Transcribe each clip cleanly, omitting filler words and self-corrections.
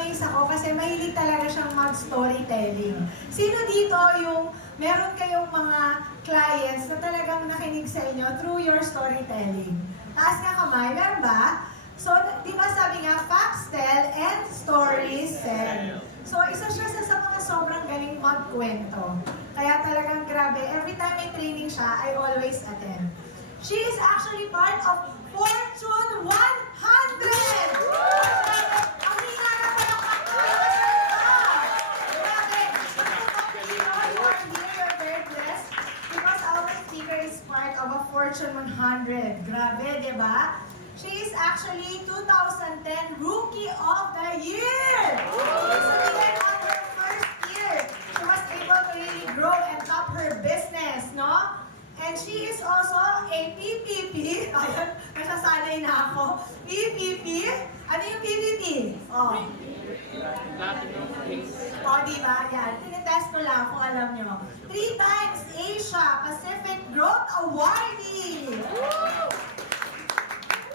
na-amaze ako kasi mahilig talaga siyang mag-storytelling. Sino dito yung meron kayong mga clients na talagang nakinig sa inyo through your storytelling? Taas nga kamay, meron ba? So, di ba sabi nga, facts tell and stories sell. So, isa siya sa mga sobrang galing magkwento. Kaya talagang grabe, every time may training siya, I always attend. She is actually part of Fortune 100! Ang hina na pala grabe! You are here, you're very blessed because our speaker is part of a Fortune 100. Grabe, di ba? She is actually 2010 Rookie of the Year! So even on her first year, she was able to really grow and top her business, no? And she is also a PPP. Ayun, nasasanay na ako. PPP? Ano yung PPP? Oh. Oh, di ba? Yan. Tinitest ko lang kung alam nyo. 3 times Asia Pacific Growth Awardee.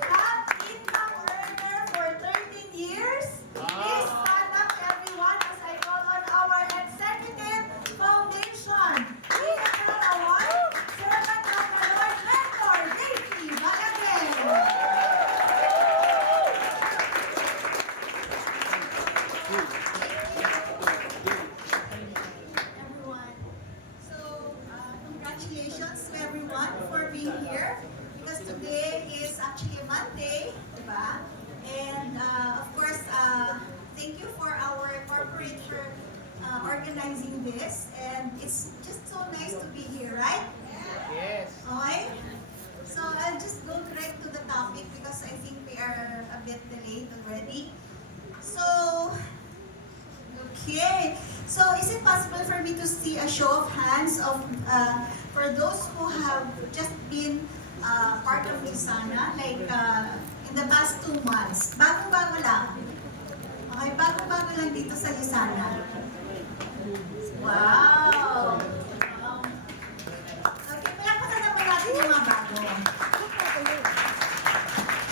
Top income earner for 13 years. Please stand up everyone as I call on our Executive Foundation. Pinnacle Award, Servant of the Lord Mentor, Daisy Balaguer. Everyone. So, congratulations to everyone for being here because today is actually a Monday, diba? And of course, thank you for our corporate for organizing this. And it's just so nice to be here, right? Yes. Okay? So I'll just go direct to the topic because I think we are a bit delayed already. So, okay. So is it possible for me to see a show of hands of for those who have just been part of Lisana, like in the past 2 months? Bago-bago lang. Okay, bago-bago lang dito sa Lisana. Wow! Okay, palakpakan naman natin yung mga bago.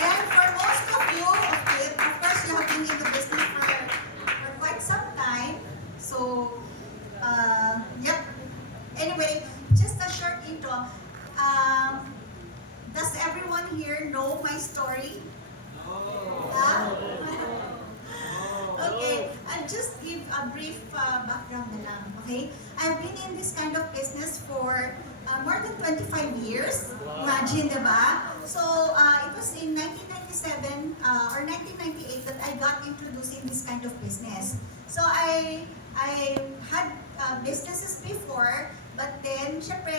And for most of you, okay, of course, you have been in the business for quite some time. So, yep. Anyway, just a short intro. Does everyone here know my story? Huh? Okay, I'll just give a brief background na lang, okay? I've been in this kind of business for more than 25 years. Imagine, diba? So, it was in 1997 or 1998 that I got introduced in this kind of business. So, I had businesses before, but then, syempre,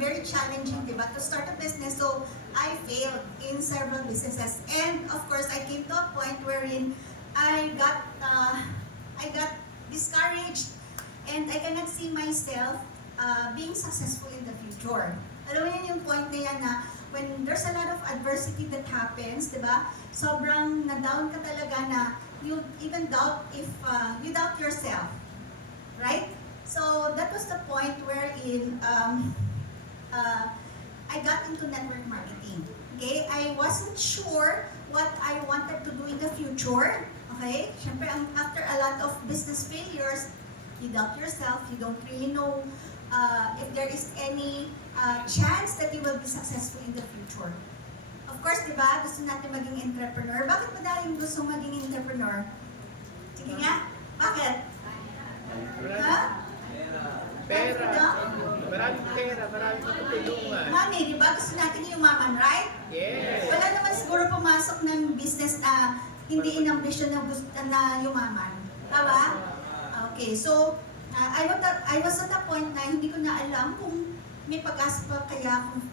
very challenging, diba, to start a business. So, I failed in several businesses. And, of course, I came to a point wherein I got discouraged and I cannot see myself being successful in the future. Alam mo yun yung point na yan na when there's a lot of adversity that happens, di ba? Sobrang na-down ka talaga na you even doubt if you doubt yourself. Right? So that was the point wherein I got into network marketing. Okay? I wasn't sure what I wanted to do in the future. Okay? Siyempre, after a lot of business failures, you doubt yourself, you don't really know if there is any chance that you will be successful in the future. Of course, di ba, gusto natin maging entrepreneur. Bakit madaling gusto maging entrepreneur? Sige nga, bakit? Ha? Pera. Maraming pera, maraming matutulungan. Money, di ba? Gusto natin yumaman, right? Yes. Wala naman siguro pumasok ng business na hindi inambisyon na yumaman. Tama? Okay, so I was at a point na hindi ko na alam kung may pag-asa pa kaya akong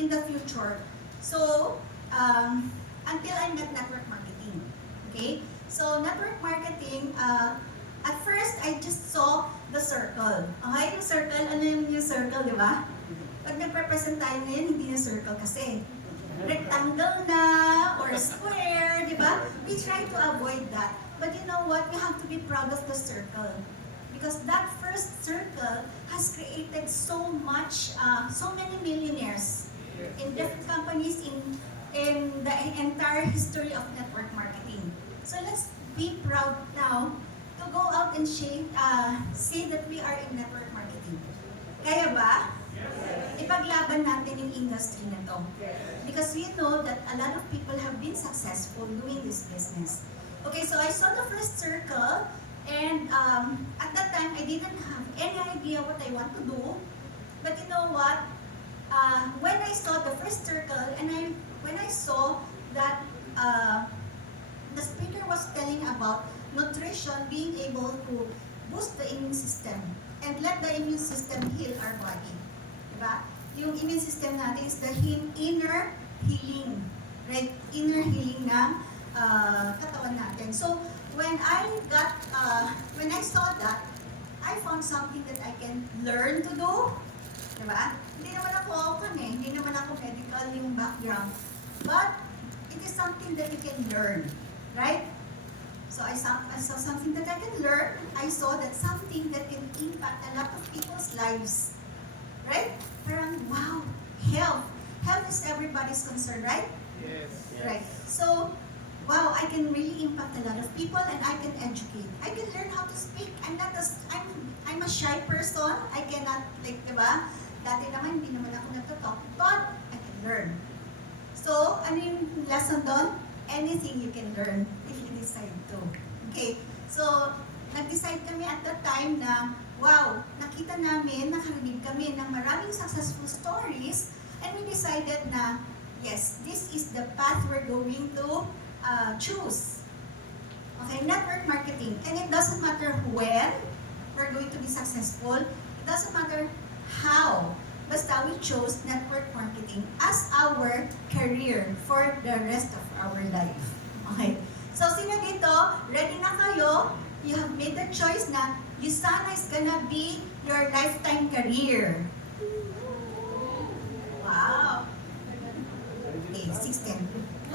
in the future. So, until I met network marketing. Okay? So, network marketing, at first, I just saw the circle. Okay? Yung circle, ano yung circle, di ba? Pag nag-represent tayo ngayon, hindi na circle kasi. Rectangle na, or square, di ba? We try to avoid that. But you know what? We have to be proud of the circle. Because that first circle has created so many millionaires in different companies in the entire history of network marketing. So let's be proud now to go out and say that we are in network marketing. Kaya ba? Ipaglaban natin yung industry na to. Because we know that a lot of people have been successful doing this business. Okay, so I saw the first circle, and at that time, I didn't have any idea what I want to do. But you know what? When I saw the first circle, and when I saw that the speaker was telling about nutrition being able to boost the immune system and let the immune system heal our body. Diba? Yung immune system natin is the inner healing. Right? Inner healing ng katawan natin. So, when I saw that, I found something that I can learn to do. Diba? Hindi naman ako hindi naman ako medical yung background. But, it is something that you can learn. Right? So I saw something that I can learn. I saw that something that can impact a lot of people's lives. Right? Parang, wow, health. Health is everybody's concern, right? Yes. Right. So, wow, I can really impact a lot of people and I can educate. I can learn how to speak. I'm a shy person. I cannot, diba? Dati naman, hindi naman ako nagtatalk. But, I can learn. So, ano yung lesson doon? Anything you can learn if you decide to. Okay, so nag-decide kami at that time na, wow, nakita namin, nakarinig kami ng maraming successful stories, and we decided na, yes, this is the path we're going to choose. Okay, network marketing. And it doesn't matter when we're going to be successful, it doesn't matter how. Basta we chose network marketing as our career for the rest of our life. Okay? So, sino dito? Ready na kayo? You have made the choice na USANA is gonna be your lifetime career. Wow. Okay, 16.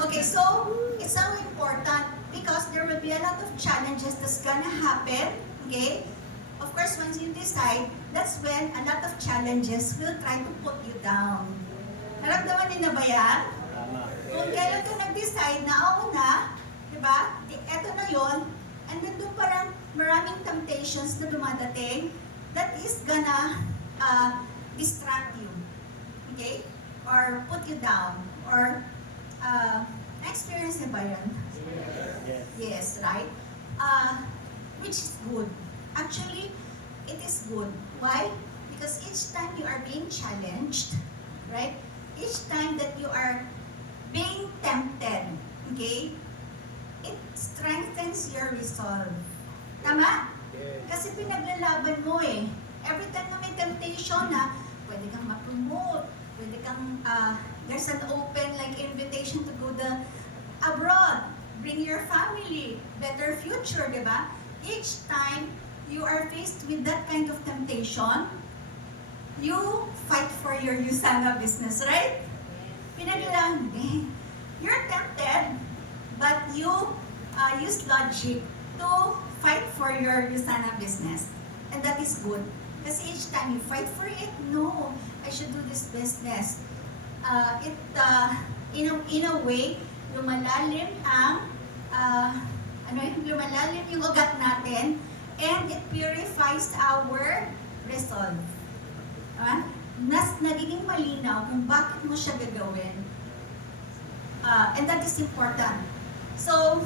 Okay, so, it's so important because there will be a lot of challenges that's gonna happen. Okay? Of course, once you decide, that's when a lot of challenges will try to put you down. Naramdaman niyo na ba yan? Kung kailan ka nag-decide na, oo na, di ba? Eto na yon, and then doon parang maraming temptations na dumadating that is gonna distract you. Okay? Or put you down. Or, na-experience niyo ba yan? Yes, right? Which is good. Actually, it is good. Why? Because each time you are being challenged, right? Each time that you are being tempted, okay? It strengthens your resolve. Tama? Yes. Kasi pinaglalaban mo eh. Every time na may temptation na, pwede kang ma-promote, pwede kang, there's an open invitation to go abroad, bring your family, better future, di ba? Each time you are faced with that kind of temptation, you fight for your USANA business, right? Pinaglalaan, you're tempted, but you use logic to fight for your USANA business. And that is good. Kasi each time you fight for it, no, I should do this business. In a way, lumalalim ang, lumalalim yung ugat natin, and it purifies our resolve. Nagiging malinaw kung bakit mo siya gagawin. And that is important. So,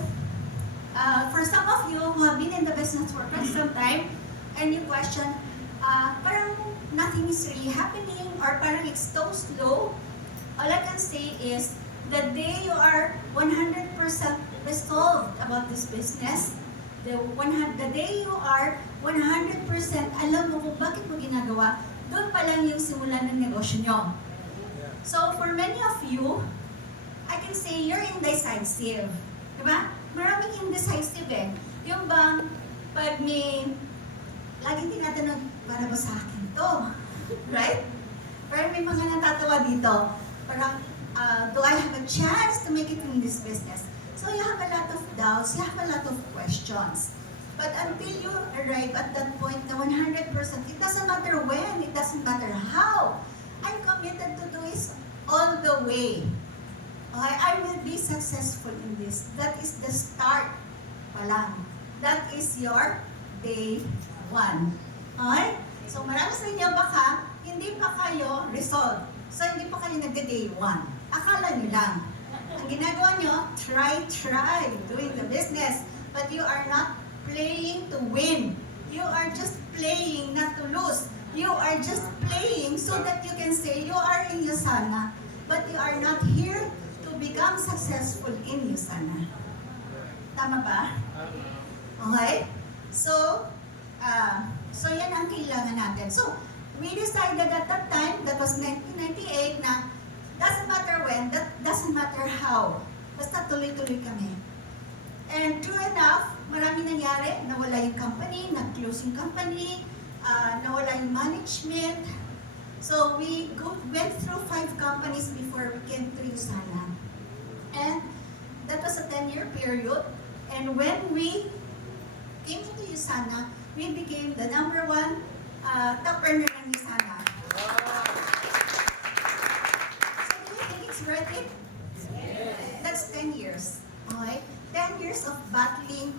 for some of you who have been in the business for quite some time, and you question, parang nothing is really happening, or parang it's so slow, all I can say is, the day you are 100% resolved about this business, the day you are 100% alam mo kung bakit mo ginagawa, doon pa lang yung simulan ng negosyo nyo. So, for many of you, I can say you're indecisive. Diba? Maraming indecisive eh. Yung bang, pag may, laging tinatanong, para ba sa akin to? Right? Pero may mga natatawa dito. Parang, do I have a chance to make it in this business? So you have a lot of doubts, you have a lot of questions. But until you arrive at that point na 100%, it doesn't matter when, it doesn't matter how. I'm committed to do this all the way. I will be successful in this. That is the start pa lang. That is your day 1. Okay? So marami sa inyo baka hindi pa kayo resolved. So hindi pa kayo nagda-day 1. Akala nyo lang. Ang ginagawa nyo, try doing the business. But you are not playing to win. You are just playing not to lose. You are just playing so that you can say you are in USANA, but you are not here to become successful in USANA. Tama ba? Okay? So yan ang kailangan natin. So, we decided at that time, that was 1998, na doesn't matter when, that doesn't matter how. Basta tuloy-tuloy kami. And true enough, marami nangyari. Nawala yung company, nag-close yung company, nawala yung management. So we went through 5 companies before we came to USANA. And that was a 10-year period. And when we came to USANA, we became the #1 top earner in USANA. So do you think it's worth it? That's 10 years. Okay? 10 years of battling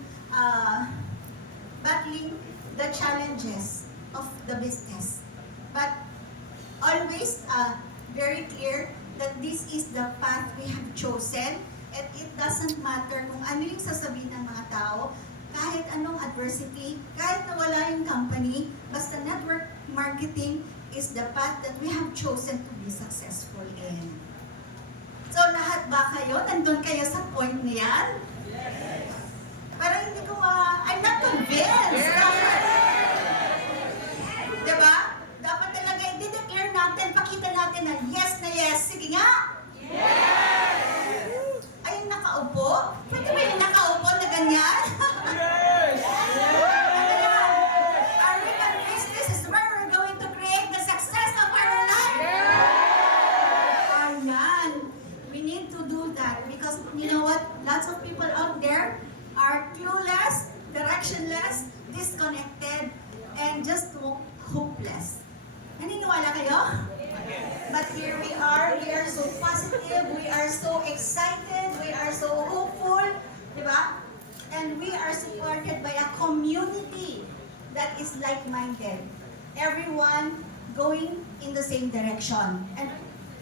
the challenges of the business. But always very clear that this is the path we have chosen, and it doesn't matter kung ano yung sasabihin ng mga tao, kahit anong adversity, kahit nawala yung company, basta network marketing is the path that we have chosen to be successful in. So lahat ba kayo? Nandun kayo sa point na yan? Yes. Parang hindi ko I'm not convinced. Diba? Dapat talaga i-declare natin, pakita natin na yes. Sige nga! Yes! Ay, yung nakaupo? Pwede ba yung nakaupo na ganyan? Yes! Are we convinced this is where we're going to create the success of our life? Ayan. We need to do that because you know what? Lots of people out there are clueless, directionless, disconnected, and just hopeless. Naniniwala kayo? But here we are so positive, we are so excited, we are so hopeful, di ba? And we are supported by a community that is like-minded. Everyone going in the same direction. And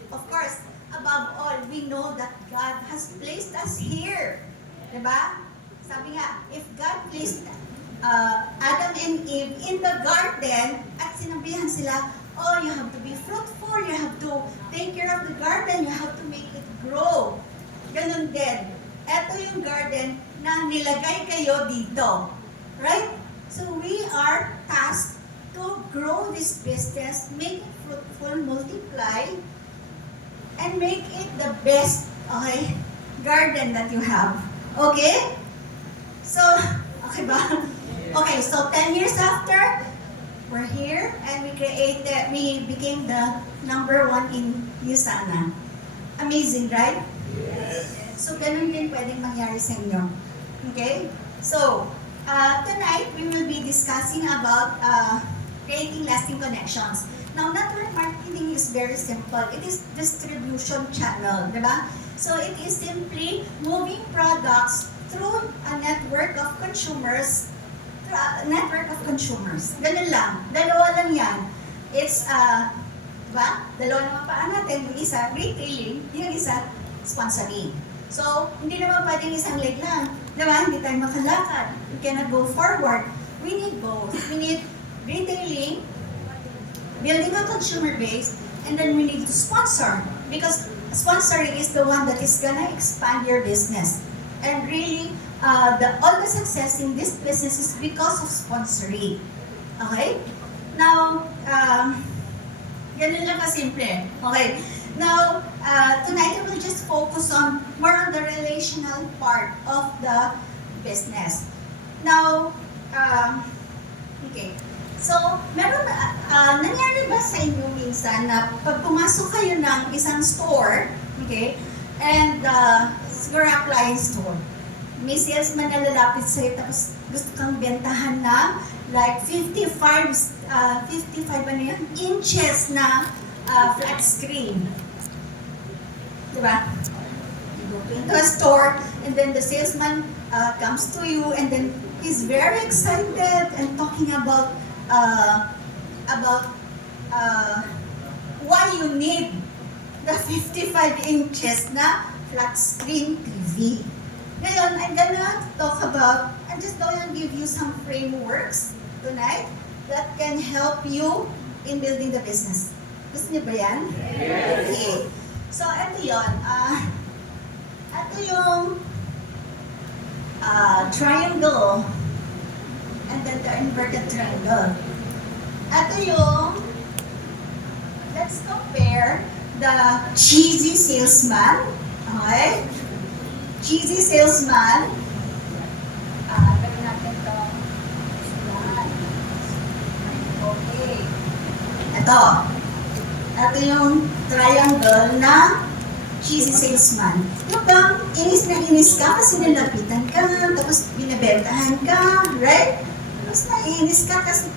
of course, above all, we know that God has placed us here. Di ba? Sabi nga, if God placed Adam and Eve in the garden at sinabihan sila, oh, you have to be fruitful, you have to take care of the garden, you have to make it grow. Ganun din. Ito yung garden na nilagay kayo dito. Right? So we are tasked to grow this business, make it fruitful, multiply, and make it the best, okay, garden that you have. Okay? So, okay ba? Okay, so 10 years after, we're here and we became the #1 in USANA. Amazing, right? Yes. So, ganun din pwedeng mangyari sa inyo. Okay? So, tonight we will be discussing about creating lasting connections. Now, network marketing is very simple. It is distribution channel, di ba? So, it is simply moving products through a network of consumers. Ganun lang. Dalawa lang yan. It's, diba? Dalawa naman paan natin. Yung isa, retailing. Yung isa, sponsoring. So, hindi naman pwedeng isang leg lang. Diba? Hindi tayo makalakad. We cannot go forward. We need both. We need retailing, building a consumer base, and then we need to sponsor. Because sponsoring is the one that is gonna expand your business. And really, all the success in this business is because of sponsoring. Okay? Now, ganun lang kasimple. Okay. Now, tonight I will just focus more on the relational part of the business. Now, okay. So, nangyari ba sa inyo minsan na pag pumasok kayo ng isang store, okay, and siguro appliance store, may salesman na lalapit sa'yo tapos gusto kang bentahan na like 55 inches na flat screen. Diba? You go into a store and then the salesman comes to you, and then he's very excited and talking about why you need the 55 inches na flat screen TV. Ngayon, I'm gonna talk about, I'm just gonna give you some frameworks tonight that can help you in building the business. Gusto niyo ba yan? Yes. Okay. So, ito yun. Ito yung triangle and then the inverted triangle. Ito yung, let's compare the cheesy salesman. Okay? Cheesy salesman. Lagyan natin ito. Okay. Ito. Ito yung triangle na cheesy salesman. Yung bang inis na inis ka kasi nilapitan ka, tapos binibentahan ka, right? Tapos naiinis ka kasi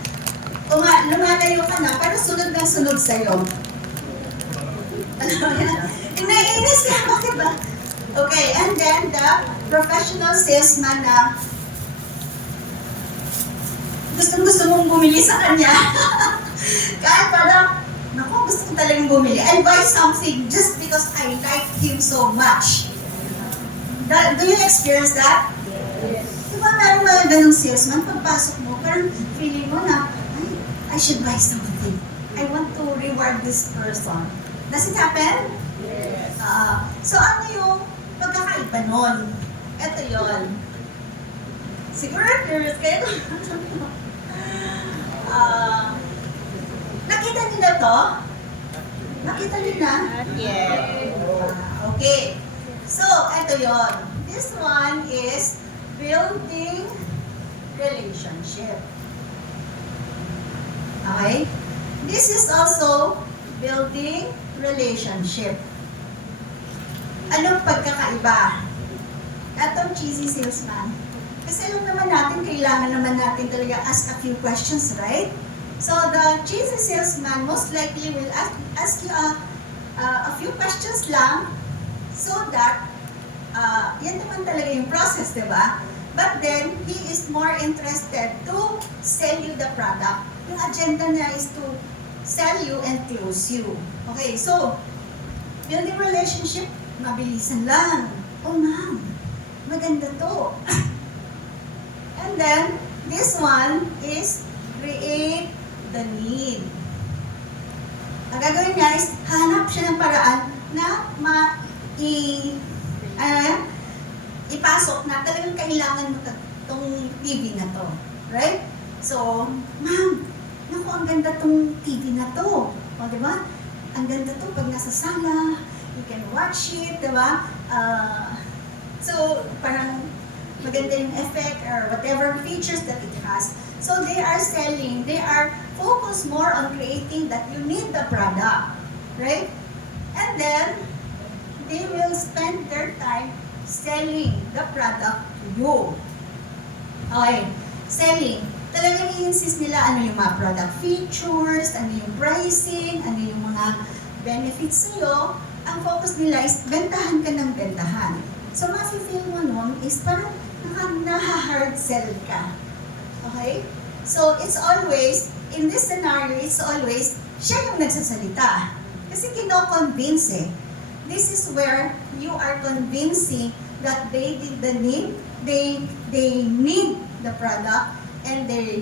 lumalayo ka na, pero sunod ng sunod sa'yo. Alam mo yan? Naiinis ka, bakit ba? Okay, and then the professional salesman na gusto mong bumili sa kanya. Kahit parang, naku, gusto ko talagang bumili. I buy something just because I like him so much. Do you experience that? Yes. Diba meron mga ganong salesman, pagpasok mo, parang feeling mo na, I should buy something. I want to reward this person. Does it happen? Yes. So ano yung pagkakaiba nun? Ito yon. Siguro curious kayo. Nakita niyo na to? Nakita niyo na? Yeah. Okay. So, ito yon. This one is building relationship. Okay? This is also building relationship. Anong pagkakaiba? Atong cheesy salesman. Kasi alam naman natin, kailangan naman natin talaga ask a few questions, right? So the cheesy salesman most likely will ask you a few questions lang so that yan naman talaga yung process, di ba? But then, he is more interested to sell you the product. Yung agenda niya is to sell you and close you. Okay, so, building relationship, mabilisan lang. Oh, ma'am, maganda to. And then, this one is create the need. Ang gagawin niya is, hanap siya ng paraan na ipasok na talagang kailangan mo itong TV na to. Right? So, ma'am, naku, ang ganda tong TV na to. O, di ba? Ang ganda to pag nasa sala, you can watch it, di ba? So, parang maganda yung effect or whatever features that it has. So, they are selling, they are focused more on creating that you need the product. Right? And then, they will spend their time selling the product to you. Okay, selling. Talagang i-insist nila ano yung mga product features, ano yung pricing, ano yung mga benefits sa'yo. Ang focus nila is bentahan ka ng bentahan. So, mafe-feel mo nun is parang naha-hard sell ka. Okay? So, it's always, in this scenario, it's always, siya yung nagsasalita. Kasi kino-convince eh. This is where you are convincing that they did the need, they need the product, and they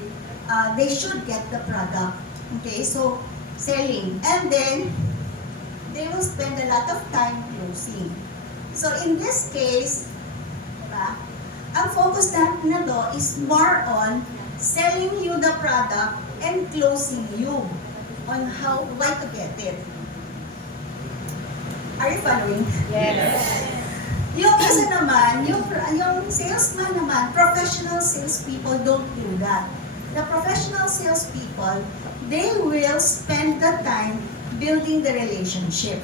should get the product. Okay, so selling, and then they will spend a lot of time closing. So in this case, diba, ang focus natin na to is more on selling you the product and closing you on why to get it. Are you following? Yes. Yung isa naman, yung salesman naman, professional salespeople don't do that. The professional salespeople, they will spend the time building the relationship.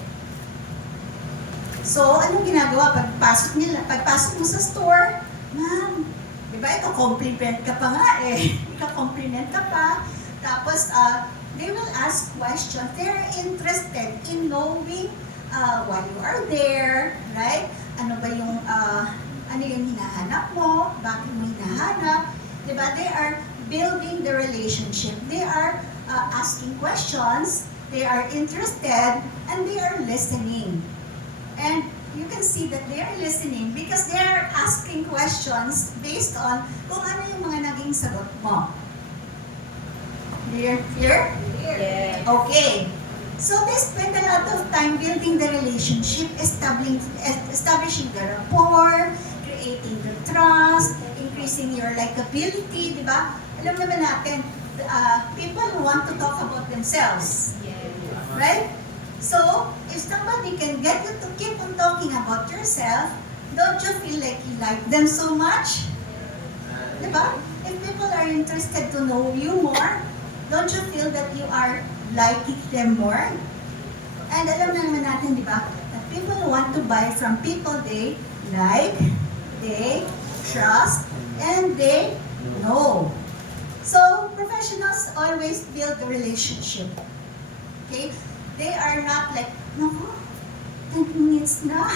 So, anong ginagawa? Pagpasok mo sa store, ma'am, di ba ito, compliment ka pa nga eh. Ika-compliment ka pa. Tapos, they will ask questions. They're interested in knowing why you are there, right? Ano ba yung Ano yung hinahanap mo? Bakit mo hinahanap? Diba? They are building the relationship. They are asking questions. They are interested. And they are listening. And you can see that they are listening because they are asking questions based on kung ano yung mga naging sagot mo. Clear? Clear? Yes. Okay. So they spend a lot of time building the relationship, establishing the rapport, creating the trust, increasing your likability, di ba? Alam naman natin, people want to talk about themselves. Right? So, if somebody can get you to keep on talking about yourself, don't you feel like you like them so much? Di ba? If people are interested to know you more, don't you feel that you are liking them more? And alam na naman natin, di ba, that people want to buy from people they like, they trust, and they know. So, professionals always build a relationship. Okay? They are not like, naku, 10 minutes na.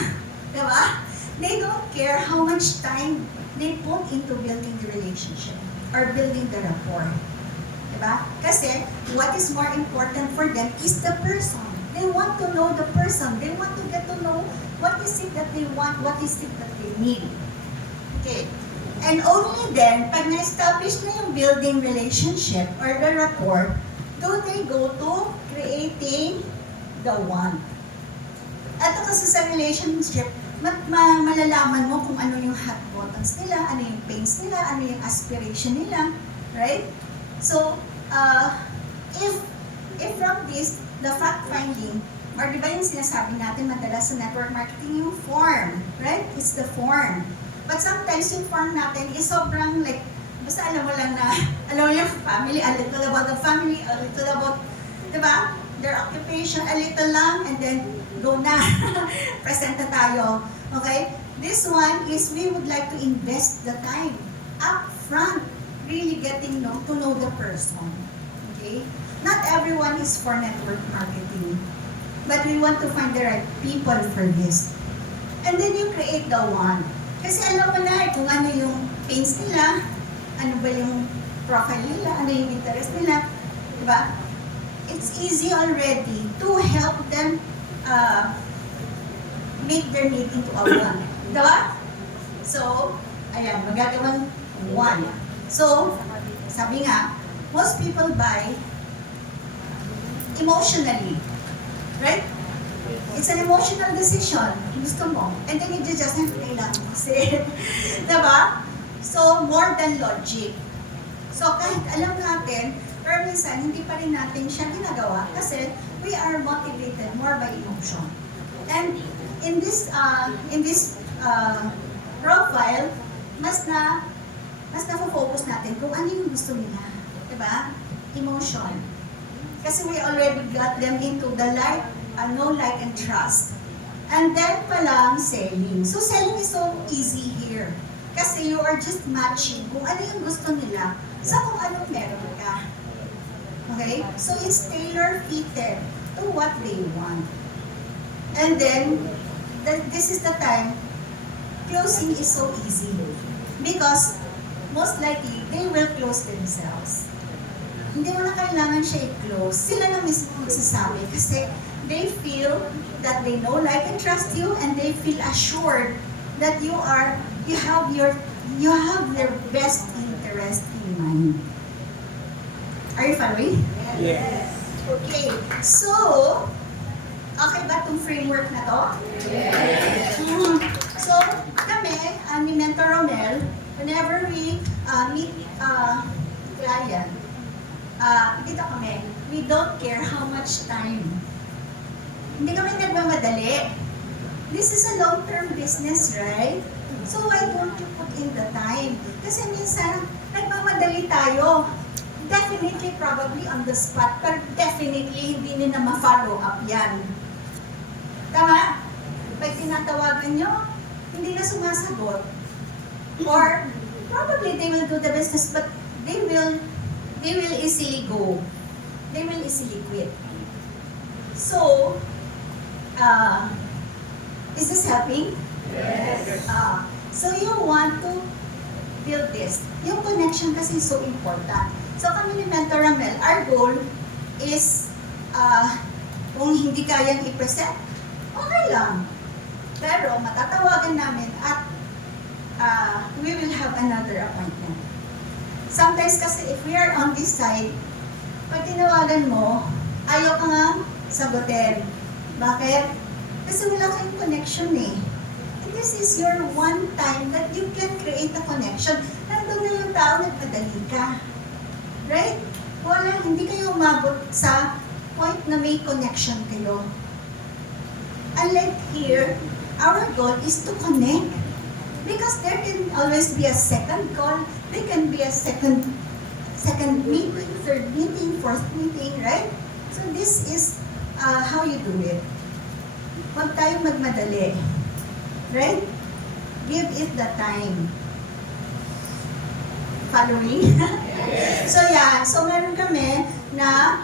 Diba? They don't care how much time they put into building the relationship or building the rapport. Diba? Kasi, what is more important for them is the person. They want to know the person. They want to get to know what is it that they want, what is it that they need. Okay. And only then, pag na-establish na yung building relationship or the rapport, do they go to creating the want. At kasi sa relationship, malalaman mo kung ano yung hot buttons nila, ano yung pains nila, ano yung aspiration nila, right? So, if from this, the fact-finding, or di ba yung sinasabi natin madalas sa network marketing, yung form, right? It's the form. But sometimes yung form natin is sobrang like, basta alam mo lang na, alam mo yung family, a little about the family, a little about, di ba? Their occupation, a little lang, and then go na. Present na tayo. Okay? This one is we would like to invest the time up front, really getting to know the person. Okay? Not everyone is for network marketing, but we want to find the right people for this. And then you create the one. Kasi alam mo na kung ano yung pains nila, ano ba yung profile nila, ano yung interest nila, di ba? It's easy already to help them make their need into a one. Di ba? So, ayan, magagawang one. So, sabi nga, most people buy emotionally. Right? It's an emotional decision. Gusto mo. And then you just kailangan kasi. Diba? So, more than logic. So, kahit alam natin, pero minsan, hindi pa rin natin siya ginagawa kasi we are motivated more by emotion. And in this profile, mas na-focus natin kung ano yung gusto nila. Diba? Emotion. Kasi we already got them into the know, like, and trust. And then palang selling. So selling is so easy here. Kasi you are just matching kung ano yung gusto nila sa kung anong meron ka. Okay? So it's tailor-fitted to what they want. And then, this is the time, closing is so easy. Because, most likely, they will close themselves. Hindi mo na kailangan siya i-close. Sila na mismo magsasabi kasi they feel that they know, like, and trust you, and they feel assured that you have their best interest in mind. Are you following? Yes. Okay. So, okay ba itong framework na to? Yes. So, kami, ni Mentor Romel, whenever we meet client, dito kami, we don't care how much time. Hindi kami nagmamadali. This is a long-term business, right? So why don't you put in the time? Kasi minsan, nagmamadali tayo. Definitely, probably on the spot, pero definitely hindi nyo na ma-follow up yan. Tama? Pag tinatawagan nyo, hindi na sumasagot. Or, probably they will do the business, but they will easily go. They will easily quit. So, is this helping? Yes. So you want to build this. Yung connection kasi is so important. So kami ni Mentor Ramel, our goal is kung hindi kayang i-present, okay lang. Pero matatawagan namin at we will have another appointment. Sometimes kasi if we are on this side, pag tinawagan mo, ayaw ka nga sagutin. Bakit? Kasi wala kayong connection eh. And this is your one time that you can create a connection. Nandun na yung tao, nagpadali ka. Right? Wala, hindi kayo umabot sa point na may connection kayo. Unlike here, our goal is to connect. Because there can always be a second call, there can be a second meeting, third meeting, fourth meeting, right? So this is how you do it. Huwag tayong magmadali. Right? Give it the time. Following? So yeah, so meron kami na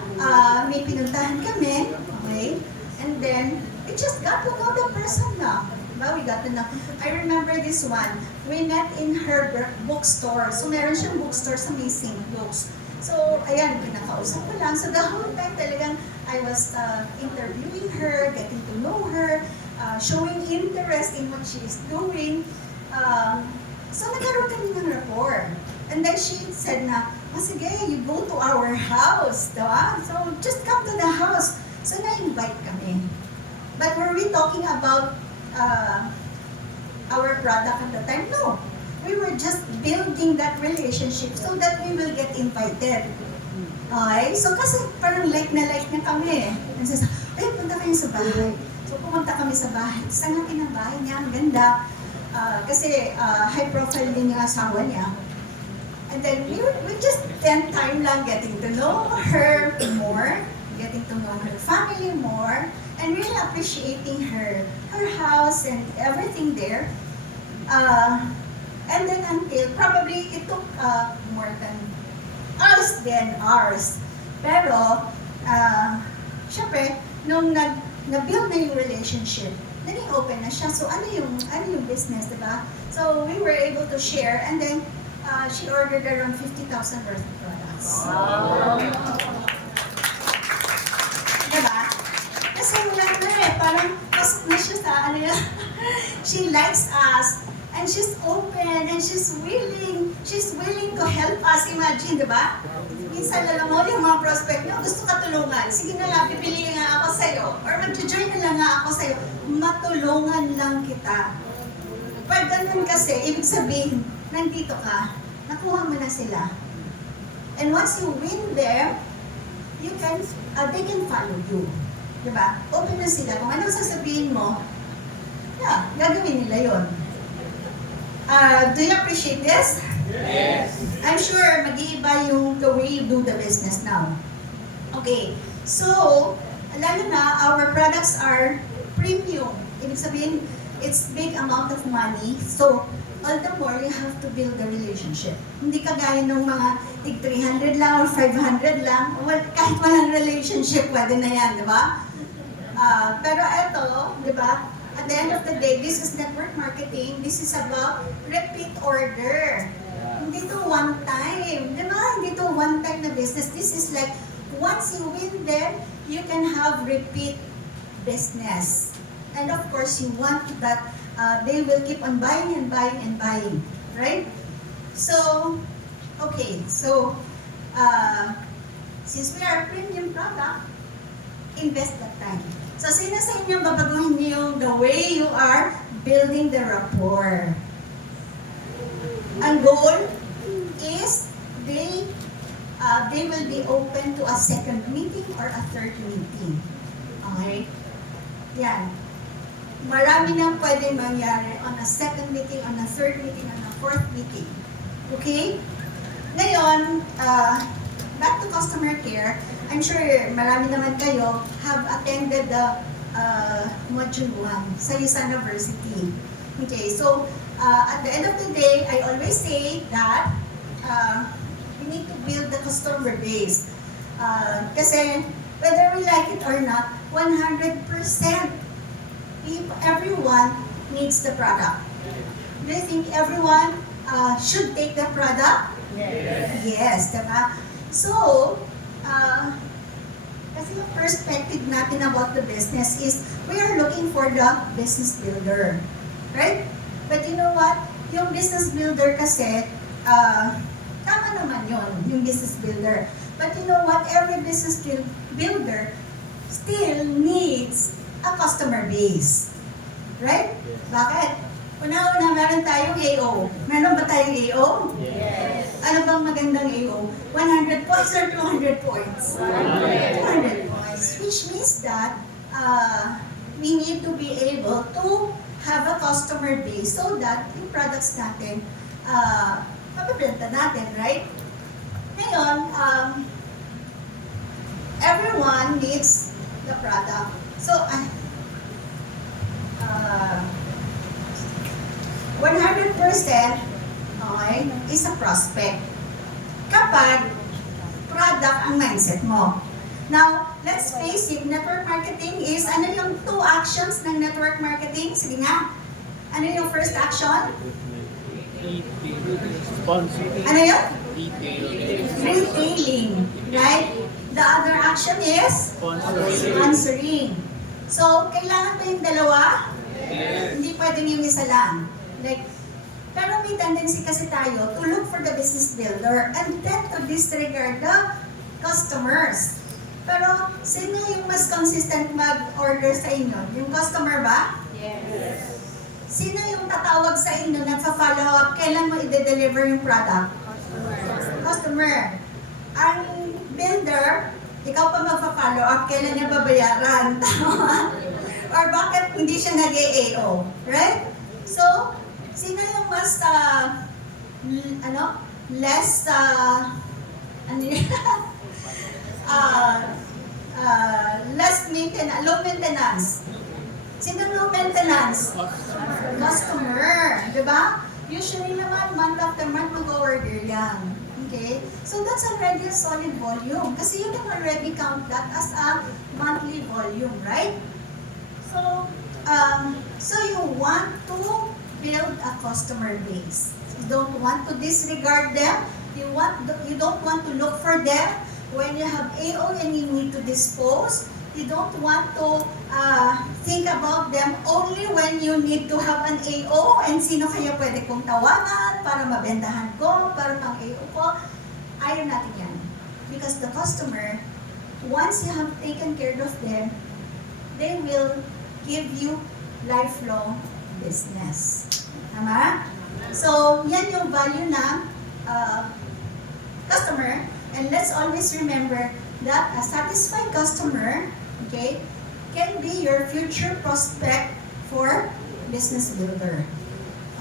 may pinuntahan kami, okay? And then, we just got to know the person na. Diba? We got to know. I remember this one. We met in her bookstore. So meron siyang bookstore sa Amazing Books. So, ayan, pinakausap ko lang. So the whole time talagang I was interviewing her, getting to know her, showing interest in what she is doing. So nagkaroon kami ng rapport. And then she said na, oh, sige, you go to our house, diba? So just come to the house. So na-invite kami. But were we talking about our product at the time? No. We were just building that relationship so that we will get invited. Okay? So kasi parang like na kami. And says, ay, punta kayo sa bahay. So pumunta kami sa bahay. Sa laki ng bahay niya, ang ganda. Kasi high profile din yung asawa niya. And then we just spent time lang getting to know her more, getting to know her family more, and really appreciating her house and everything there. And then until, probably it took more than hours. Pero, syempre, nung na-build na yung relationship, naging open na siya. So ano yung business, diba? So we were able to share, and then she ordered around 50,000 worth of products. Wow. Diba? Kasi wala na eh, parang pasok na siya sa ano yan. She likes us, and she's open, and she's willing to help us. Imagine, diba? Minsan alam mo, yung mga prospect niyo, gusto ka tulungan. Sige na nga, pipili nga ako sa'yo. Or mag-join na lang nga ako sa'yo. Matulungan lang kita. Pag ganun kasi, ibig sabihin, nandito ka, nakuha mo na sila. And once you win them, they can follow you. Diba? Open na sila. Kung anong sasabihin mo, yeah, gagawin nila yon. Do you appreciate this? Yes. I'm sure mag-iiba yung the way you do the business now. Okay, so, lalo na, our products are premium. Ibig sabihin, it's big amount of money. So, all the more you have to build the relationship. Hindi kagaya ng mga tig 300 lang or 500 lang. Well, kahit walang relationship, pwede na yan, di ba? Pero eto, di ba? At the end of the day, this is network marketing. This is about repeat order. Hindi to one time. Di ba? Hindi to one time na business. This is like, once you win them, you can have repeat business. And of course, you want that they will keep on buying and buying and buying. Right? So, okay. So, since we are a premium product, invest that time. So, sino sa inyo babaguhin niyo the way you are building the rapport? Ang goal is they will be open to a second meeting or a third meeting. Okay? Yan. Marami nang pwedeng mangyari on a second meeting, on a third meeting, on a fourth meeting. Okay? Ngayon, back to customer care, I'm sure marami naman kayo have attended the Module 1 sa USAN University. Okay, so at the end of the day, I always say that we need to build the customer base. Kasi whether we like it or not, 100% everyone needs the product. Do you think everyone should take the product? Yes. Yes, diba? So, kasi yung perspective natin about the business is we are looking for the business builder. Right? But you know what? Yung business builder kasi, tama naman yun, yung business builder. But you know what? Every business builder still needs a customer base. Right? Bakit? Una-una, meron tayong AO. Meron ba tayong AO? Yes. Ano bang magandang AO? 100 points or 200 points? 200 points. Which means that we need to be able to have a customer base so that yung products natin, mabibenta natin, right? Ngayon, everyone needs the product. So, 100% okay, is a prospect kapag product ang mindset mo. Now, let's face it, network marketing is, ano yung 2 actions ng network marketing? Sige nga. Ano yung first action? Sponsoring. Ano yun? Detailing. Retailing. Right? The other action is? Sponsoring. Sponsoring. So, kailangan ba yung dalawa? Hindi pwedeng yung isa lang. Like, pero may tendency kasi tayo to look for the business builder and then to disregard the customers. Pero, sino yung mas consistent mag-order sa inyo? Yung customer ba? Yes. Sino yung tatawag sa inyo, nagpa-follow up, kailan mo i-deliver yung product? Customer. Ang builder, ikaw pa magpa-follow up, kailan niya babayaran? Or bakit hindi siya nag-AO? Right? So, sino yung mas, less, less maintenance, low maintenance? Sino low maintenance? Customer. Diba? Usually naman, month after month, mag-order yan. Okay? So, that's already a solid volume. Kasi you can already count that as a monthly volume, right? So, you want to build a customer base. You don't want to disregard them. You don't want to look for them when you have AO and you need to dispose. You don't want to think about them only when you need to have an AO and sino kaya pwede kong tawagan para mabentahan ko, para pang AO ko. Ayaw natin yan. Because the customer, once you have taken care of them, they will give you lifelong business. Tama? So, yan yung value ng customer. And let's always remember that a satisfied customer, okay, can be your future prospect for business builder.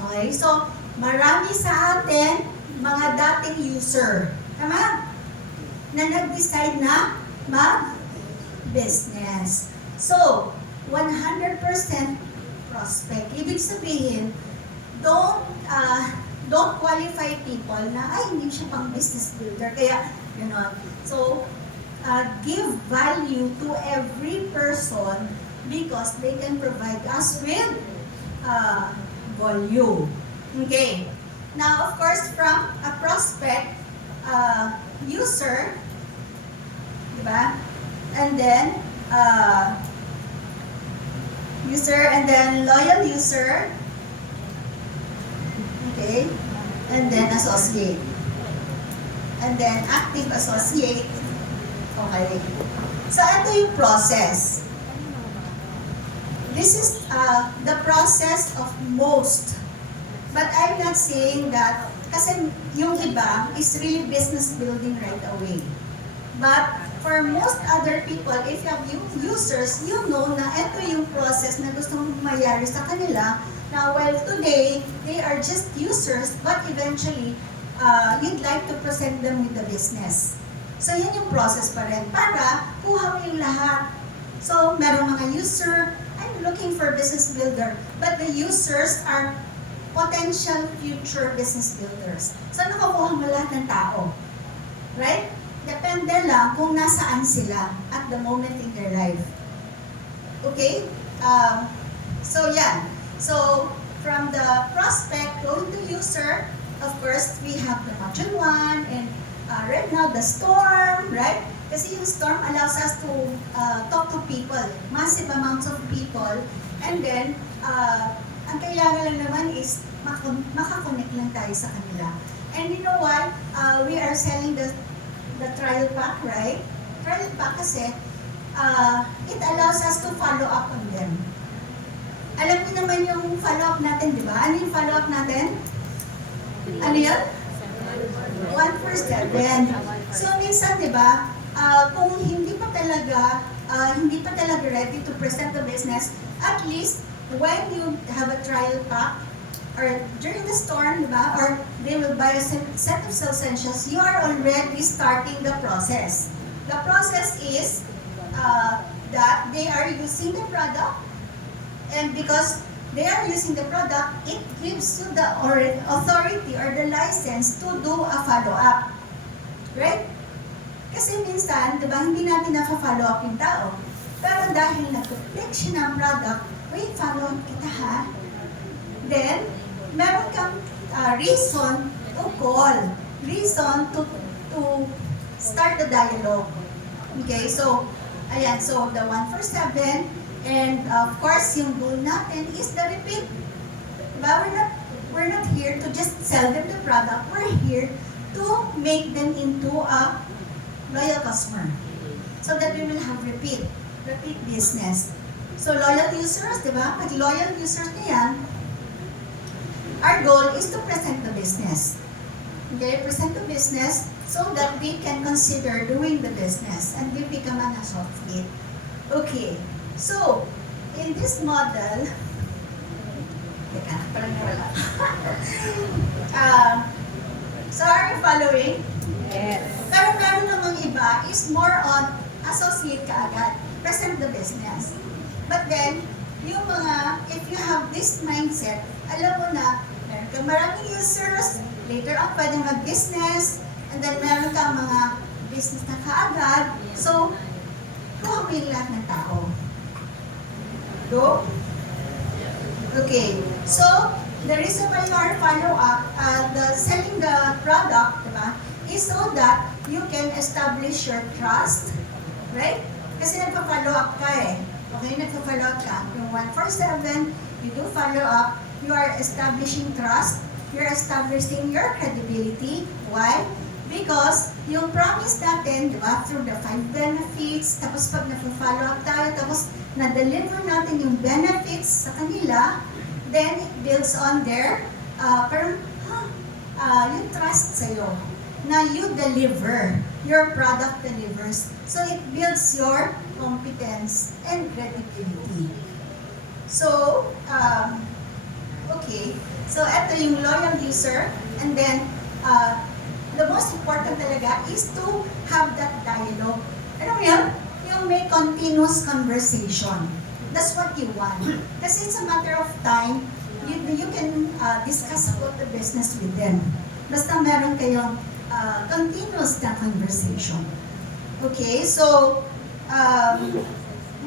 Okay? So, marami sa atin, mga dating user, tama? Na nag-decide na mag-business. So, 100% prospect. Ibig sabihin, don't qualify people na, ay, hindi siya pang business builder. Kaya, you know, so, give value to every person because they can provide us with volume. Okay. Now, of course, from a prospect, user, diba? And then, user, and then loyal user, okay, and then associate, and then active associate, okay. So, ito yung process. This is the process of most, but I'm not saying that, kasi yung iba is really business building right away. But for most other people, if you have users, you know na ito yung process na gusto mong mayari sa kanila. Now, while today, they are just users, but eventually, you'd like to present them with the business. So, yan yung process pa rin para kuha mo yung lahat. So, merong mga user, I'm looking for business builder, but the users are potential future business builders. So, nakukuha mo lahat ng tao. Right? Depende lang kung nasaan sila at the moment in their life. Okay? So, yan. So, from the prospect going to user, of course, we have the module 1 and right now the storm, right? Kasi yung storm allows us to talk to people, massive amounts of people, and then ang kailangan lang naman is makakonect lang tayo sa kanila. And you know what? We are selling the trial pack, right? Trial pack kasi it allows us to follow up on them. Alam niyo naman yung follow-up natin, di ba? Ano yung follow-up natin? Ano yan? 1 per 7. So, minsan, di ba, kung hindi pa talaga ready to present the business, at least, when you have a trial pack, or during the storm, di ba, or they will buy a set of essentials, you are already starting the process. The process is that they are using the product, and because they are using the product, it gives you the authority or the license to do a follow-up. Right? Kasi minsan, di ba, hindi natin na-follow up yung tao. Pero dahil nag-click siya ng product, wait, follow up kita ha. Then, meron kang reason to call, reason to start the dialogue. Okay, so, ayan, so the 1 for 7, and of course, yung goal natin is the repeat. Diba? We're not here to just sell them the product. We're here to make them into a loyal customer. So that we will have repeat business. So loyal users, diba? Pag loyal users na yan, our goal is to present the business. Okay, present the business so that they can consider doing the business and they become an associate. Okay. So, in this model, so are you following? Yes. Pero meron namang iba is more on associate ka agad, present the business. But then, yung mga, if you have this mindset, alam mo na, meron kang maraming users, later on pwedeng mag-business, and then meron kang mga business na kaagad, so, kuha mo yung lahat ng tao. Go? Okay. So, the reason why you are follow-up, the selling the product, diba, is so that you can establish your trust, right? Kasi nagpa-follow-up ka eh. Okay, nagpa-follow-up ka. Yung 1 for 7, you do follow-up, you are establishing trust, you're establishing your credibility. Why? Because yung promise natin, diba, through the 5 benefits, tapos pag nagpa-follow up tayo, tapos na-deliver natin yung benefits sa kanila, then it builds on their, yung trust sa'yo, na you deliver, your product delivers. So it builds your competence and credibility. So, okay, so ito yung loyal user, and then, the most important talaga is to have that dialogue. Ano yun? Yung may continuous conversation. That's what you want. Kasi it's a matter of time, you can discuss about the business with them. Basta meron kayong continuous na conversation. Okay, so,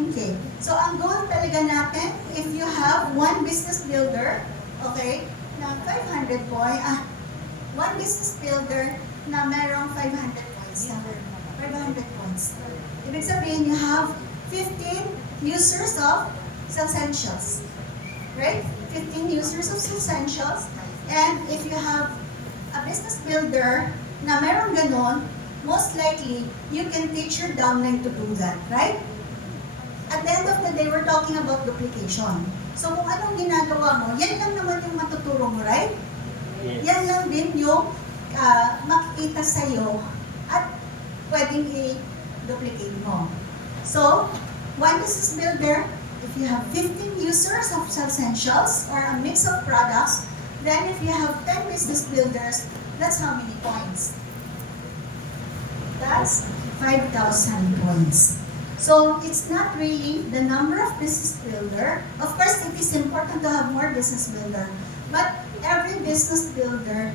okay. So, ang goal talaga natin, if you have one business builder, okay, na 500 one business builder na merong 500 points. 500 points. Ibig sabihin, you have 15 users of essentials. Right? 15 users of essentials. And if you have a business builder na meron ganon, most likely, you can teach your downline to do that. Right? At the end of the day, we're talking about duplication. So kung anong ginagawa mo, yan lang naman yung matuturo mo, right? Yes. Yan lang din yung makikita sa'yo at pwedeng i-duplicate mo. So, one business builder, if you have 15 users of essentials or a mix of products, then if you have 10 business builders, that's how many points? That's 5,000 points. So, it's not really the number of business builder. Of course, it is important to have more business builder. But every business builder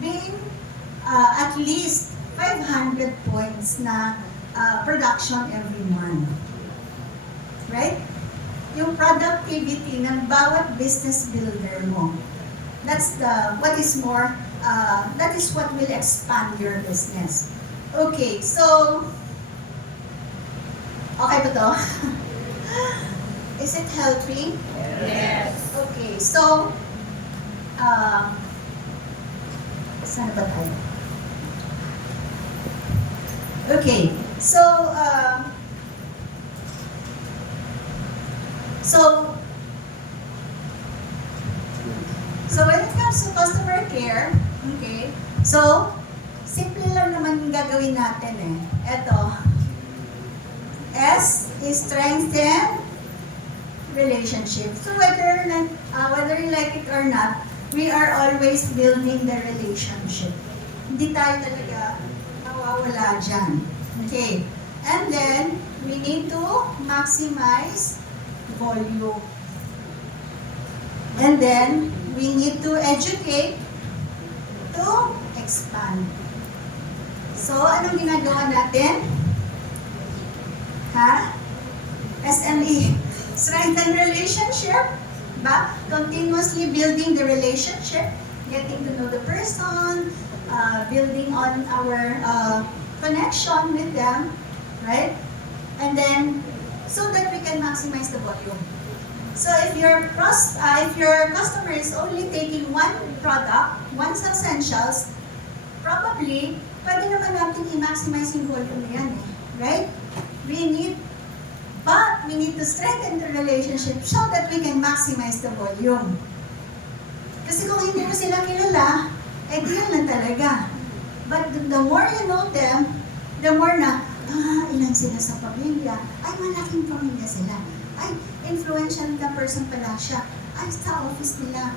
being at least 500 points na production every month. Right? yung productivity ng bawat business builder mo. That's what is more, that is what will expand your business. Okay, so, okay ba to? Is it helping? Yes. Okay, so, saan ba tayo? Okay, so, so when it comes to customer care, okay, so, simple lang naman yung gagawin natin eh. Ito, S is strengthen relationship. So whether you like it or not, we are always building the relationship. Hindi tayo talaga nawawala dyan. Okay. And then, we need to maximize volume. And then, we need to educate to expand. So, anong ginagawa natin? Ha? SME. Strengthen relationship. Ba? Continuously building the relationship, getting to know the person, building on our connection with them, right? And then, so that we can maximize the volume. So if your customer is only taking one product, one essentials, probably, pwede naman natin i-maximize yung volume na yan eh, right? But we need to strengthen the relationship so that we can maximize the volume. Kasi kung hindi mo sila kilala, eh di yun lang talaga. But the more you know them, the more na, ilan sila sa pamilya, ay malaking pamilya sila. Ay, influential na person pala siya. Ay, sa office nila,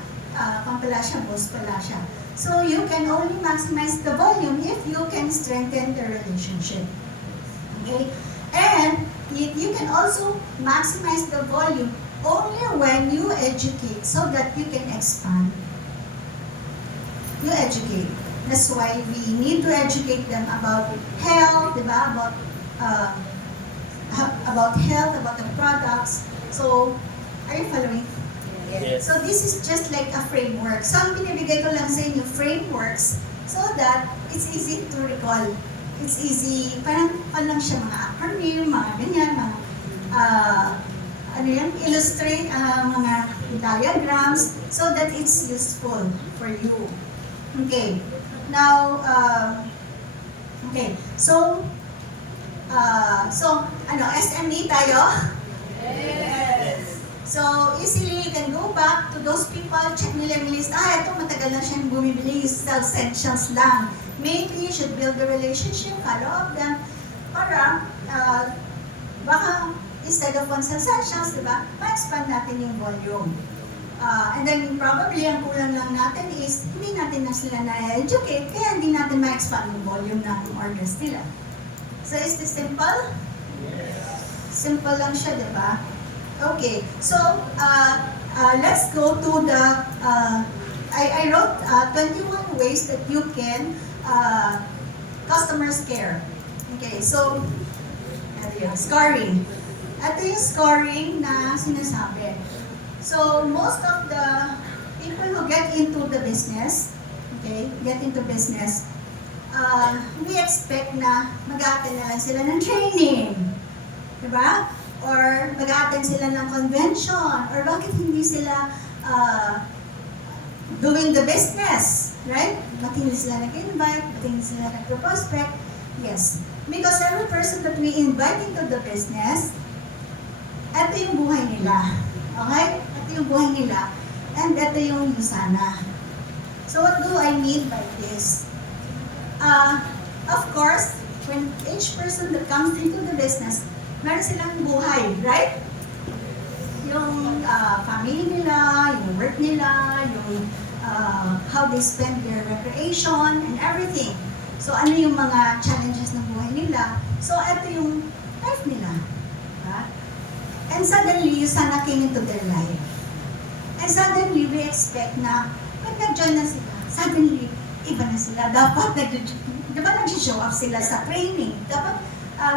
pala siya, boss pala siya. So you can only maximize the volume if you can strengthen the relationship. Okay? And you can also maximize the volume only when you educate so that you can expand. You educate. That's why we need to educate them about health, diba? About health, about the products. So, are you following? Yes. So this is just like a framework. So ang binibigay ko lang sa inyo frameworks so that it's easy to recall. It's easy, parang lang siya mga acronym, mga ganyan, mga illustrate mga diagrams so that it's useful for you. Okay. Now, okay. So, SME tayo? Yes. So, easily you can go back to those people, check nila yung list. Ito matagal na siyang bumibili, essentials lang. Maybe you should build a relationship, follow up them, para baka instead of one essentials, diba, ma-expand natin yung volume. And then probably ang kulang lang natin is hindi natin na sila na-educate, kaya hindi natin ma-expand yung volume ng orders nila. So is this simple? Yes. Simple lang siya, diba? Okay, so let's go to the, I wrote 21 ways that you can customers care. Okay, so, ito yung scoring. Ito yung scoring na sinasabi. So, most of the people who get into the business, okay, we expect na mag-attend na lang sila ng training. Diba? Or mag-attend sila ng convention. Or bakit hindi sila doing the business? Right? Ba't hindi sila nag-invite? Ba't hindi sila nag-prospect? Yes. Because every person that we invite into the business, ito yung buhay nila. Okay? Ito yung buhay nila. And ito yung Usana. So what do I mean by this? Of course, when each person that comes into the business, meron silang buhay, right? Yung family nila, yung work nila, yung how they spend their recreation and everything. So ano yung mga challenges ng buhay nila? So ito yung life nila. Right? And suddenly, Usana came into their life. And suddenly, we expect na pag nag-join na sila, suddenly, iba na sila. Dapat nag-show up sila sa training. Dapat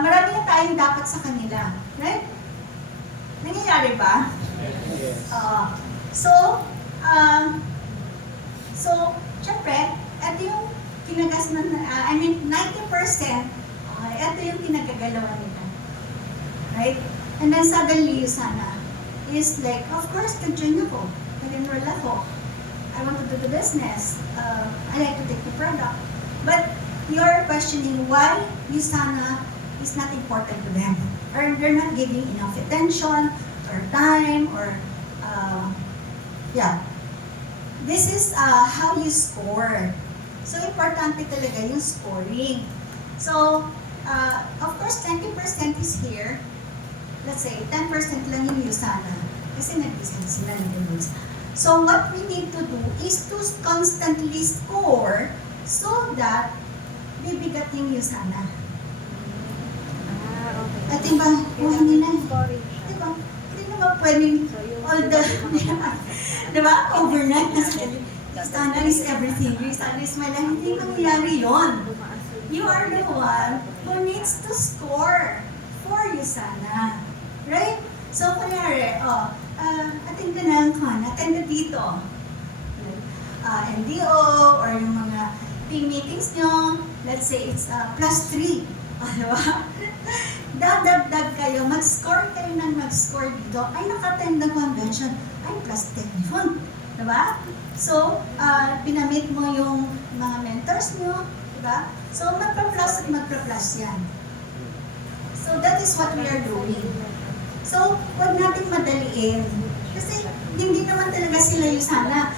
marami na tayong dapat sa kanila. Right? Nangyayari ba? Yes. So, syempre, ito yung kinagas na, 90%, ito yung kinagagalawan nila. Right? And then suddenly, Yusana is like, of course, nag-join ako. Nag-enroll ako. I want to do the business. I like to take the product. But you're questioning why Yusana is not important to them. Or they're not giving enough attention, or time, or, yeah. This is how you score. So, importante talaga yung scoring. So, of course, 20% is here. Let's say, 10% lang yung Yusana. Kasi nag-design sila ng rules. So, what we need to do is to constantly score so that bibigat yung Yusana. At diba, buhay nila. Diba? Hindi naman pwedeng all the, diba, overnight na sa Yusana is everything. Yusana is my life. Hindi mangyayari yun. You are the one who needs to score for Yusana. Right? So, kunyari, attend ka na attend dito. NDO or yung mga team meetings nyo, let's say it's +3. Diba? Dadagdag kayo, mag-score kayo ng mag-score dito. Ay, naka-attend ng convention. Ay, +10 yun. Diba? So, pinamit mo yung mga mentors nyo. Diba? So, magpa-plus at magpa-plus yan. So, that is what we are doing. So, huwag natin madaliin. Kasi, hindi naman talaga sila Yusana.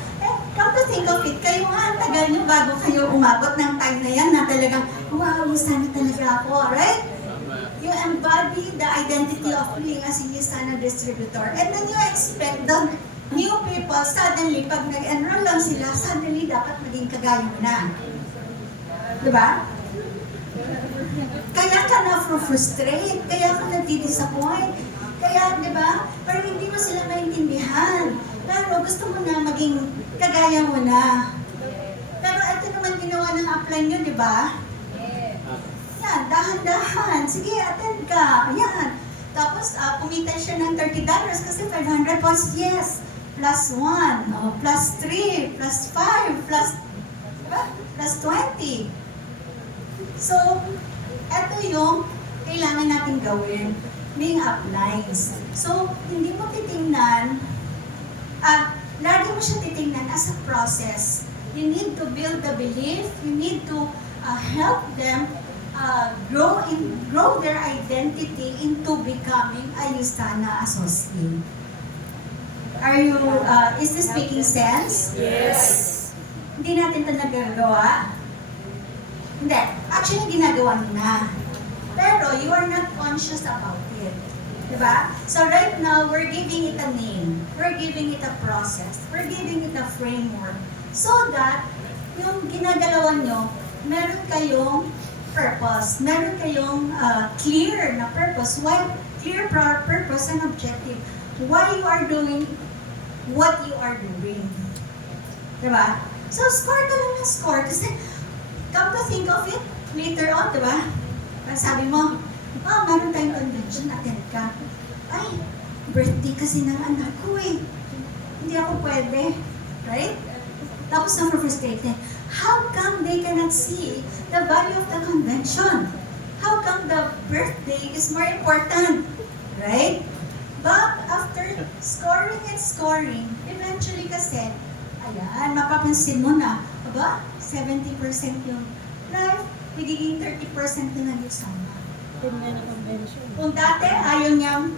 Come to think of it, kayo nga, ang tagal nyo bago kayo umabot ng time na yan na talagang, wow, Yusana talaga ako, right? You embody the identity of being as a Yusana distributor. And then you expect the new people, suddenly, pag nag-enroll lang sila, suddenly dapat maging kagaya mo na. Diba? Kaya ka na-frustrate, kaya ka na-disappoint, kaya, di ba, parang hindi mo sila maintindihan. Pero gusto mo na maging kagaya mo na. Pero ito naman ginawa ng upline nyo, di ba? Yan, dahan-dahan. Sige, attend ka. Yan. Tapos, kumita siya ng $30 kasi 500 points. Yes. +1, +3, +5, diba? +20. So, ito yung kailangan natin gawin. Being uplines. So, hindi mo titingnan, lagi mo siya titingnan as a process. You need to build the belief, you need to help them grow their identity into becoming a Yusana associate. Are you, is this making sense? Yes. Hindi natin ito nagagawa? Hindi. Actually, ginagawa mo na. Pero you are not conscious about it. Diba? So right now, we're giving it a name. We're giving it a process. We're giving it a framework. So that, yung ginagalawan nyo, meron kayong purpose. Meron kayong clear na purpose. Why? Clear purpose and objective. Why you are doing what you are doing. Diba? So score ka lang ng score. Kasi, come to think of it, later on, diba? Sabi mo, meron tayong convention, attend ka. Ay, birthday kasi ng anak ko eh. Hindi ako pwede. Right? Tapos na-frustrated. How come they cannot see the value of the convention? How come the birthday is more important? Right? But after scoring and scoring, eventually kasi, ayan, mapapansin mo na, 70% yung life, magiging 30% na lang yung sama. Kung dati, ayaw niyang,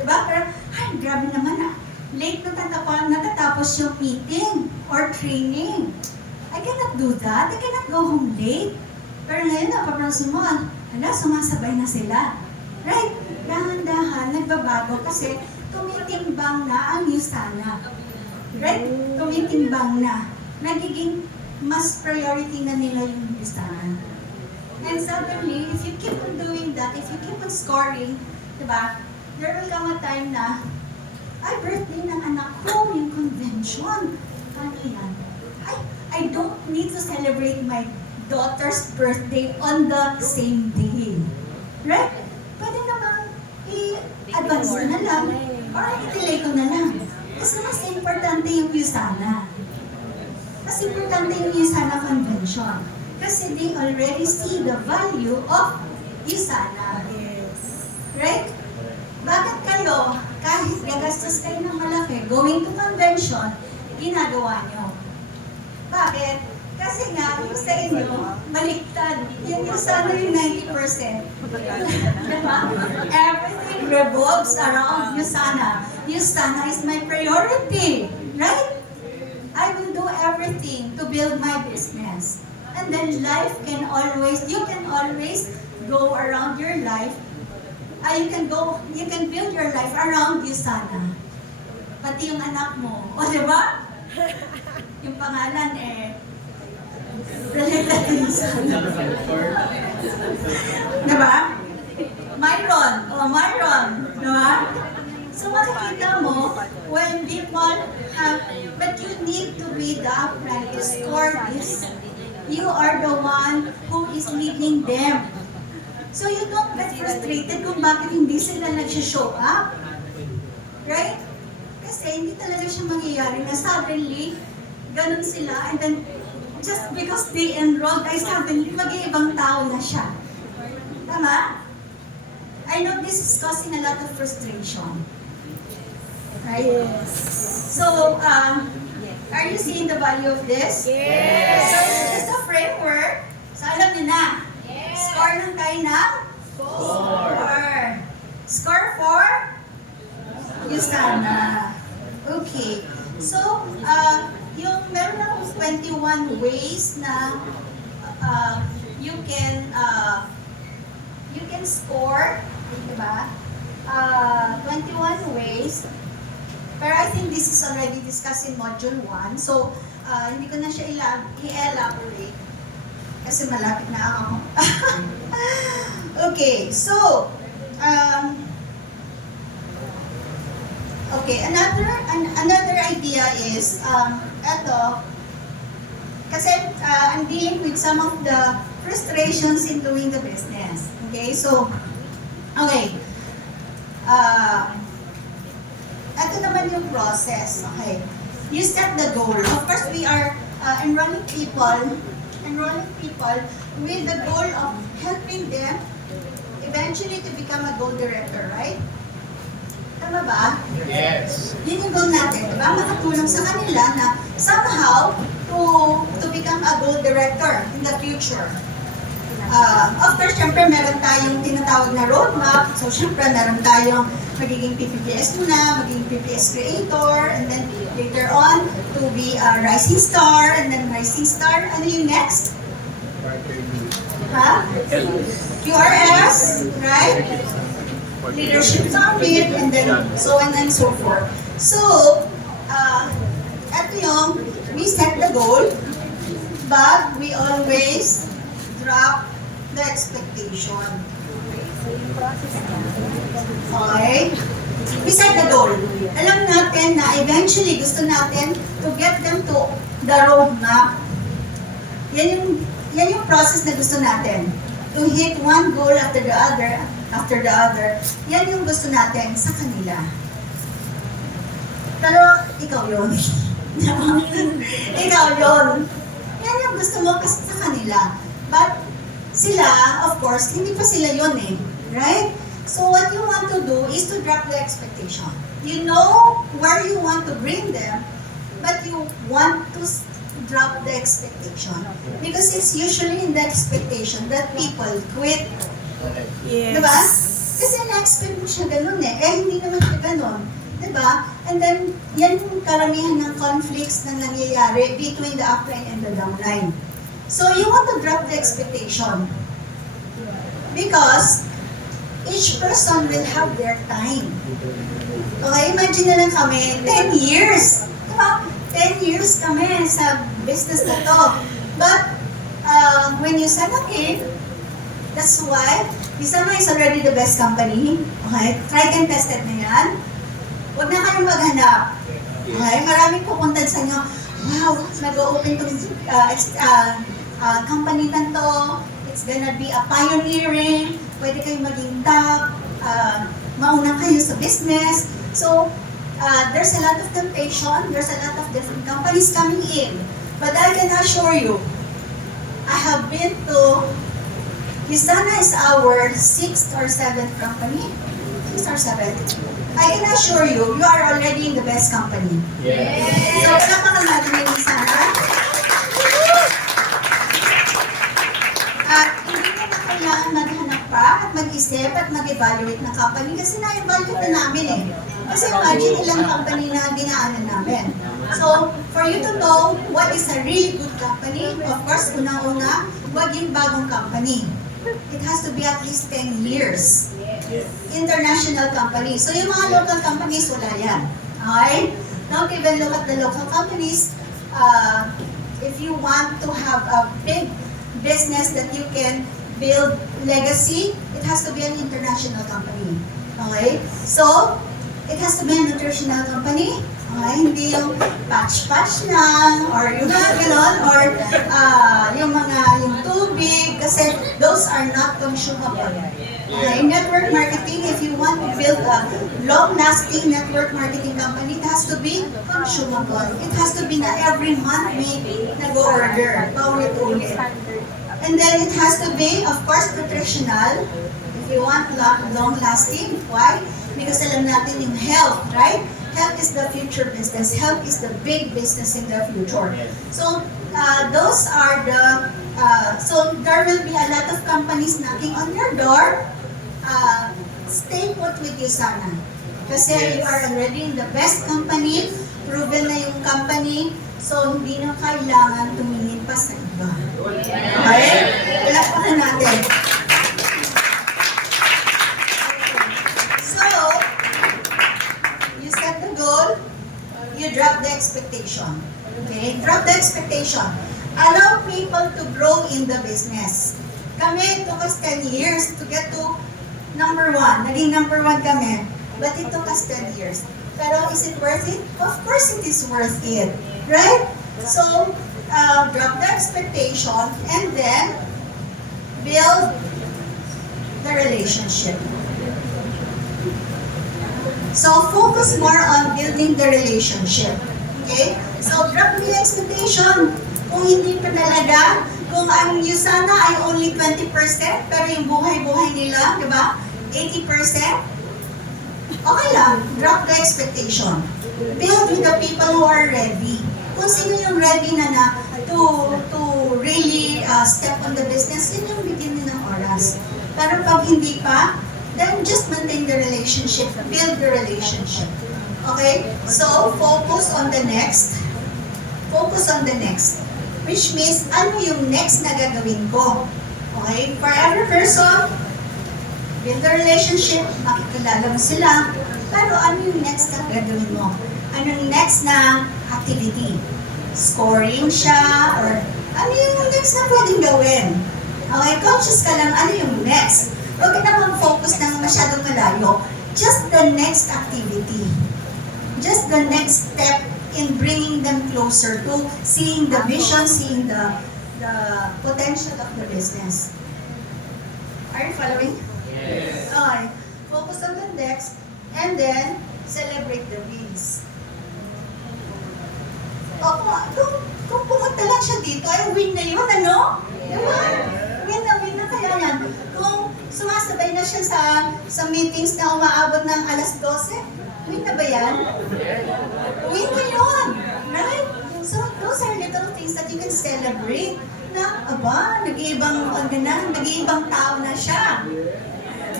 diba? Pero, ay, grabe naman late na natatapos yung meeting or training. I cannot do that. I cannot go home late. Pero ngayon, napapansin mo, sumasabay na sila. Right? Dahan-dahan, nagbabago kasi tumitimbang na ang Yusana. Right? Tumitimbang na. Nagiging mas priority na nila yung Yusana. And suddenly, if you keep on doing that, if you keep on scoring, diba, there will come a time na, ay, birthday ng anak ko, yung convention. Ano yan? I don't need to celebrate my daughter's birthday on the same day. Right? Pwede naman advance ko na lang, or i-delay ko na lang. Kasi mas importante yung USANA. Mas importante yung USANA Convention. Kasi they already see the value of USANA. Right? Bakit kayo, kahit gagastos kayo ng malaki, going to convention, ginagawa nyo? Bakit? Kasi nga, yung sa inyo, baliktad. Yung USANA yung 90%. Diba? Everything revolves around USANA. USANA is my priority. Right? I will do everything to build my business. And then life can always, you can always go around your life. You can build your life around USANA. Pati yung anak mo. O, di ba? Yung pangalan related to USANA. Diba? Myron. O, Myron. Diba? So makikita mo, when people have, but you need to be the upright to score this. You are the one who is leading them. So you don't get frustrated kung bakit hindi sila nag-show up. Right? Kasi hindi talaga siya mangyayari na suddenly, ganun sila, and then just because they enrolled, ay suddenly mag-iibang tao na siya. Tama? I know this is causing a lot of frustration. Right? Yes. So, are you seeing the value of this? Yes. So, it's just a framework. So, alam niyo na. Score lang tayo ng? Score. Score for? USANA. Okay. So, yung meron akong 21 ways na you can score, diba? 21 ways. Pero I think this is already discussed in Module 1. So, hindi ko na siya i-elaborate. Kasi malapit na ako. Okay, so, okay, another idea is, eto, kasi I'm dealing with some of the frustrations in doing the business. Okay, so, okay, ito naman yung process, okay. You set the goal. Of course, we are enrolling people with the goal of helping them eventually to become a goal director, right? Tama ba? Yes. Yun yung goal natin, diba? Makatulong sa kanila na somehow to become a goal director in the future. Of course, syempre meron tayong tinatawag na roadmap. So, syempre meron tayong magiging PPPS muna, magiging PPS creator, and then later on to be a rising star, and then rising star. Ano yung next? Ha? QRS, right? Leadership summit, and then so on and so forth. So, ito yung, we set the goal, but we always drop the expectation. Okay? We set the goal. Alam natin na eventually gusto natin to get them to the roadmap. Yan yung process na gusto natin. To hit one goal after the other. Yan yung gusto natin sa kanila. Pero ikaw yun. Ikaw yun. Yan yung gusto mo kasi sa kanila. But sila, of course, hindi pa sila yun eh. Right? So what you want to do is to drop the expectation. You know where you want to bring them, but you want to drop the expectation. Because it's usually in the expectation that people quit. Yes. Diba? Kasi na-expect mo siya ganun eh. Hindi naman siya ganun. Diba? And then, yan yung karamihan ng conflicts na nangyayari between the upline and the downline. So, you want to drop the expectation. Because, each person will have their time. Okay, imagine na lang kami, 10 years. Diba? 10 years kami sa business na to. But, when you set a kid, that's why, Usana is already the best company. Okay? Tried and tested na yan. Huwag na kayong maghanap. Okay? Maraming pupuntan sa inyo, wow, nag-open tong company na to. It's gonna be a pioneering. Pwede kayong maging top. mauna kayo sa business. So, there's a lot of temptation, there's a lot of different companies coming in. But I can assure you, I have been to, Yusana is our 6th or 7th company. 6th or 7th. I can assure you, you are already in the best company. Yes. So, palakpakan natin yung Yusana. At hindi mo na kailangan maghanap pa at mag-isip at mag-evaluate ng company kasi na-evaluate na namin eh. Kasi imagine ilang company na dinaanan namin. So, for you to know what is a really good company, of course, unang-una, huwag yung bagong company. It has to be at least 10 years. International company. So, yung mga local companies, wala yan. Okay? Don't even look at the local companies. If you want to have a big business that you can build legacy, it has to be an international company. Okay? So, it has to be a nutritional company. Okay? Hindi yung patch-patch lang, or yung mga ganon, or yung tubig, kasi those are not consumable. Okay? Network marketing, if you want to build a long-lasting network marketing company, it has to be consumable. It has to be na every month may nag-order, paulit-ulit. And then it has to be, of course, nutritional. If you want long-lasting, why? Because alam natin yung health, right? Health is the future business. Health is the big business in the future. So, those are the, so there will be a lot of companies knocking on your door. Stay put with Yusana. Kasi you are already in the best company, proven na yung company, so hindi na kailangan tumingin pa sa iba. Okay? Palakpakan natin. So, you set the goal, you drop the expectation. Okay? Drop the expectation. Allow people to grow in the business. Kami, it took us 10 years to get to number 1. Naging number 1 kami. But it took us 10 years. Pero is it worth it? Of course it is worth it. Right? So, drop the expectation and then build the relationship. So, focus more on building the relationship. Okay? So, drop the expectation. Kung hindi pa talaga, kung ang Yusana ay only 20%, pero yung buhay-buhay nila, di ba, 80%, okay lang, drop the expectation. Build with the people who are ready. Kung sino yung ready na to really step on the business, yun yung bigyan nyo ng oras. Pero pag hindi pa, then just maintain the relationship, build the relationship. Okay? So, focus on the next. Focus on the next. Which means, ano yung next na gagawin ko? Okay? For every person, build the relationship, makikilala mo sila, pero ano yung next na gagawin mo? Ano yung next na activity? Scoring siya, or ano yung next na pwedeng gawin? Okay, conscious ka lang, ano yung next? Huwag ka na mag-focus ng masyadong malayo. Just the next activity. Just the next step in bringing them closer to seeing the vision, seeing the potential of the business. Are you following? Yes. Okay. Focus on the next, and then celebrate the wins. O, kung pumunta lang siya dito, ay win na yun, ano? Diba? Win na kaya yan. Kung sumasabay na siya sa meetings na umaabot ng alas 12, win na ba yan? Win na yun, right? So, those are little things that you can celebrate na, aba, nag-iibang tao na siya.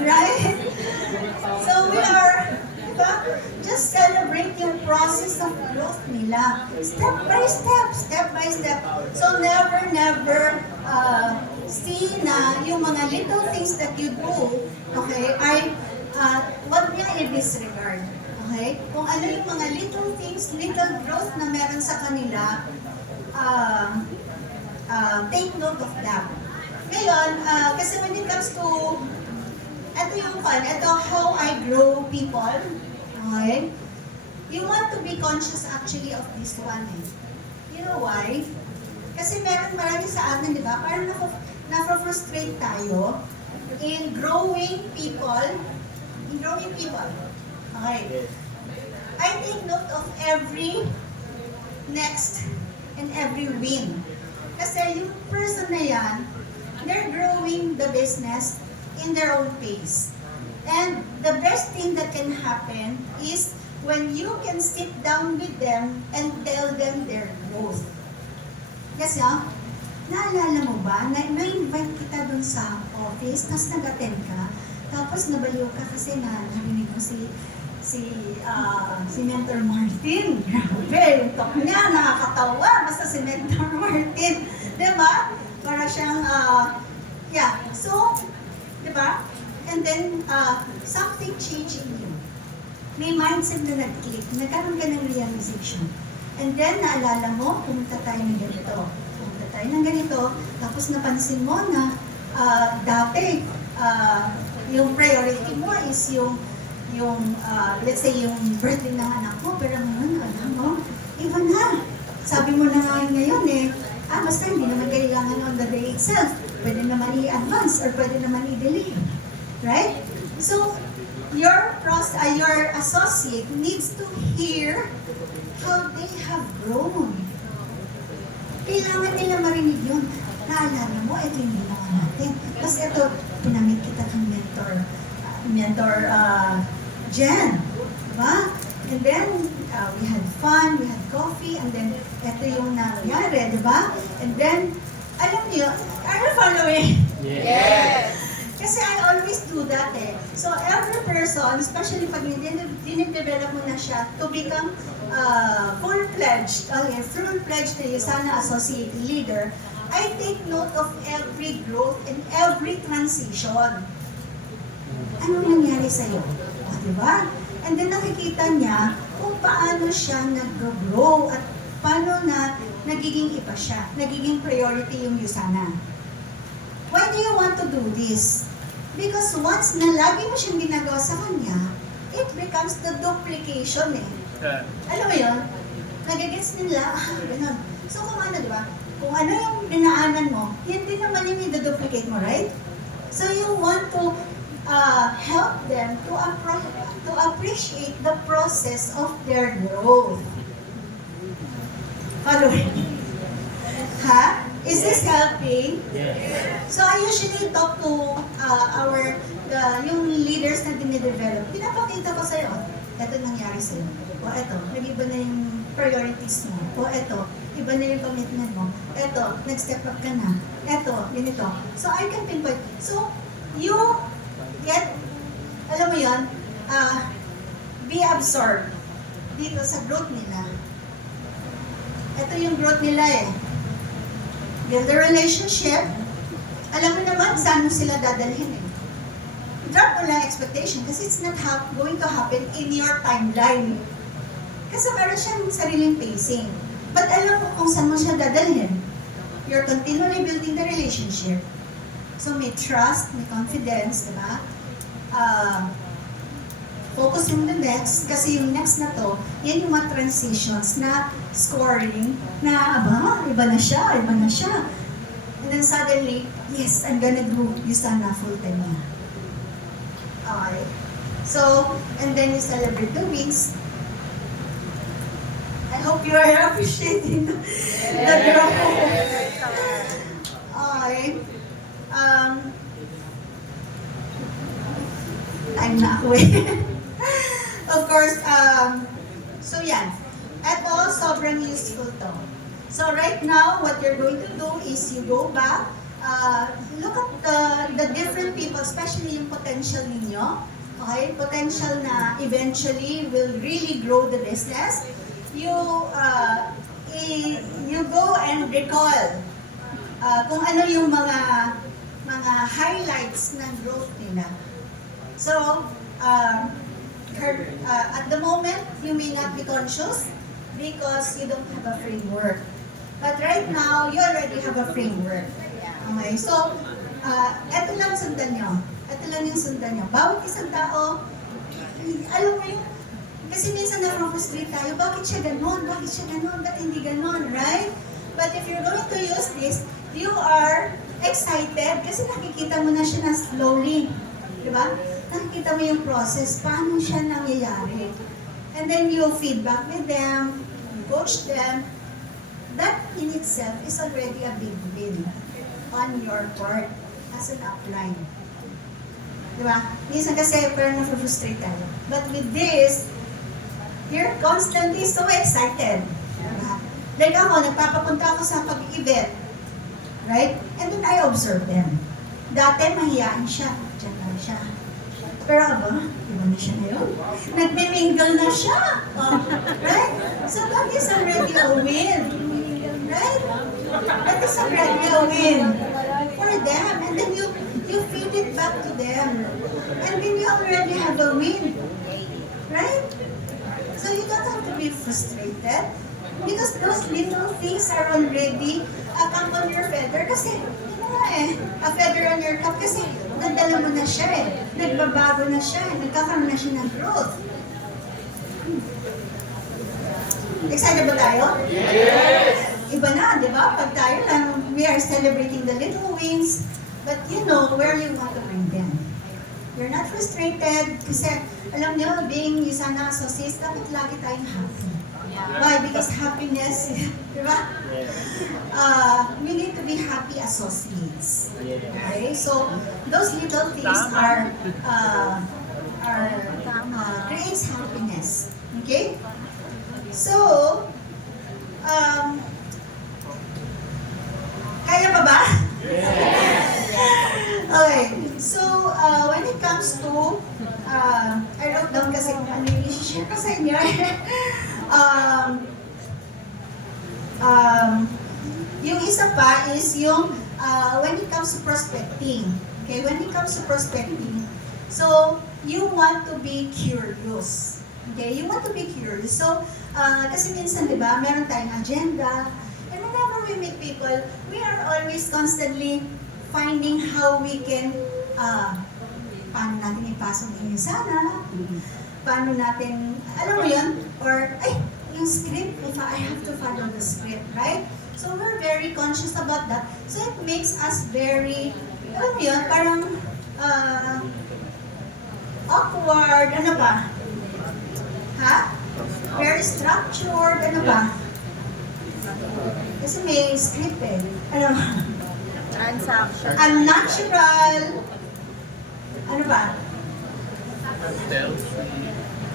Right? So, we are, diba? Just celebrate yung process of growth nila. Step by step. So, never see na yung mga little things that you do, okay, ay, wag niya i-disregard. Okay? Kung ano yung mga little things, little growth na meron sa kanila, take note of that. Ngayon, kasi when it comes to, ito yung fun, ito how I grow people, okay? You want to be conscious actually of this one. You know why? Kasi marami sa atin, di ba? Parang na-frustrate tayo in growing people in growing people. Okay. Yes. I take note of every next and every win. Kasi yung person na yan, they're growing the business in their own pace. And the best thing that can happen is when you can sit down with them and tell them their growth. Kasi naalala mo ba, na-invite kita dun sa office, tapos nag-attend ka, tapos nabaliw ka kasi narinig ko si Mentor Martin. Grabe, yung talk niya, nakakatawa. Basta si Mentor Martin. Diba? Para siyang, yeah. So, diba? And then, something changing you. May mindset na nag-click. Nagkaroon ka ng realization. And then, naalala mo, pumunta tayo ng ganito. Pumunta tayo ng ganito. Tapos napansin mo na dati, yung priority mo is yung let's say, yung birthday ng anak mo, pero ngayon, alam mo, iba na. Sabi mo na nga ngayon basta hindi naman kailangan on the day itself. Pwede naman i-advance or pwede naman i-delay. Right? So, your associate needs to hear how they have grown. Kailangan nila marinig yun. Naalala mo, ito yung ginawa natin. Tapos ito, pinamit kita kang mentor Jen. Diba? And then, we had fun, we had coffee, and then, ito yung nangyari, diba? And then, alam niyo, are you following? Yes. Kasi I always do that So, every person, especially pag dinidevelop mo na siya to become full-fledged na Usana Associate Leader, I take note of every growth and every transition. Anong nangyari sa'yo? O, diba? And then nakikita niya kung paano siya nag-grow at paano na nagiging iba siya, nagiging priority yung Usana. Why do you want to do this? Because once na lagi mo siyang ginagawa sa kanya, it becomes the duplication Alam mo yun? Nagigets nila, ganun. So kung ano, diba? Kung ano yung dinaanan mo, yun din naman yung i-duplicate mo, right? So you want to help them to appreciate the process of their growth. Following? Ha? Is this helping? Yes. So I usually talk to yung leaders na dinidevelop. Pinapakita ko sa'yo, eto nangyari sa'yo. O eto, nag-iba na yung priorities mo. O eto, iba na yung commitment mo. Eto, nag-step up ka na. Eto, ganito. So I can pinpoint. So, you get, alam mo yun, be absorbed dito sa growth nila. Ito yung growth nila Build a relationship. Alam mo naman, saan mo sila dadalhin Drop mo lang expectation kasi it's not going to happen in your timeline. Kasi meron siyang sariling pacing. But alam mo kung saan mo siya dadalhin. You're continually building the relationship. So may trust, may confidence, diba? Focus on the next, kasi yung next na to, yan yung mga transitions na scoring, na iba na siya. And then suddenly, yes, I'm gonna do Usana full-time na. Okay. So, and then you celebrate the wins. I hope you are appreciating the growth. Okay. I'm not aware. Of course, so yan. Ito, sobrang useful to. So right now, what you're going to do is you go back, look at the different people, especially yung potential ninyo. Okay? Potential na eventually will really grow the business. You go and recall kung ano yung mga highlights ng growth nila. So, at the moment, you may not be conscious because you don't have a framework. But right now, you already have a framework. Okay, so, eto lang sundan nyo. Ito lang yung sundan nyo. Bawat isang tao, alam mo yung, kasi minsan na-frustrate tayo, bakit siya ganon? Bakit siya ganon? Ba't hindi ganon? Right? But if you're going to use this, you are excited kasi nakikita mo na siya na slowly. Diba? nakikita mo yung process, paano siya nangyayari. And then you feedback with them, you coach them. That in itself is already a big win on your part as an upline. Diba? Minsan kasi parang na-frustrate tayo. But with this, you're constantly so excited. Diba? Like ako, nagpapapunta ako sa pag-event. Right? And then I observe them. Dati mahiyain siya. Diyan lang siya. Pero aba, iba na siya ngayon. Nagme-mingle na siya. Oh, right? So that is already a win. Right? That is already a win for them. And then you feed it back to them. And then you already have a win. Right? So you don't have to be frustrated because those little things are already a cap on your feather kasi a feather on your cap kasi nadala mo na siya eh. Nagbabago na siya eh. Nagkakaroon na siya ng growth. Excited ba tayo? Yes! Iba na, di ba? Pag tayo lang, we are celebrating the little wins, but you know where you want to bring them. You're not frustrated kasi alam niyo, being isa na associates, dapat lagi tayong happy. Why? Because happiness, di ba? We need to be happy associates. Okay? So, those little things creates happiness. Okay? So, kaya pa ba? Okay. So, when it comes to, I wrote down kasi kung ano yung i-share ko sa inyo. Yung isa pa is yung when it comes to prospecting. Okay, when it comes to prospecting, so you want to be curious. Okay, you want to be curious. So, kasi minsan, di ba, meron tayong agenda. And whenever we meet people, we are always constantly finding how we can, paano natin ipasok yung sana, paano natin, alam mo yun, or, ay, yung script, if I have to follow the script, right? So we're very conscious about that. So it makes us very, alam mo yun, parang awkward, ano ba? Ha? Very structured, ano ba? Kasi may script eh. Ano ba? Transaction. Unnatural. Ano ba?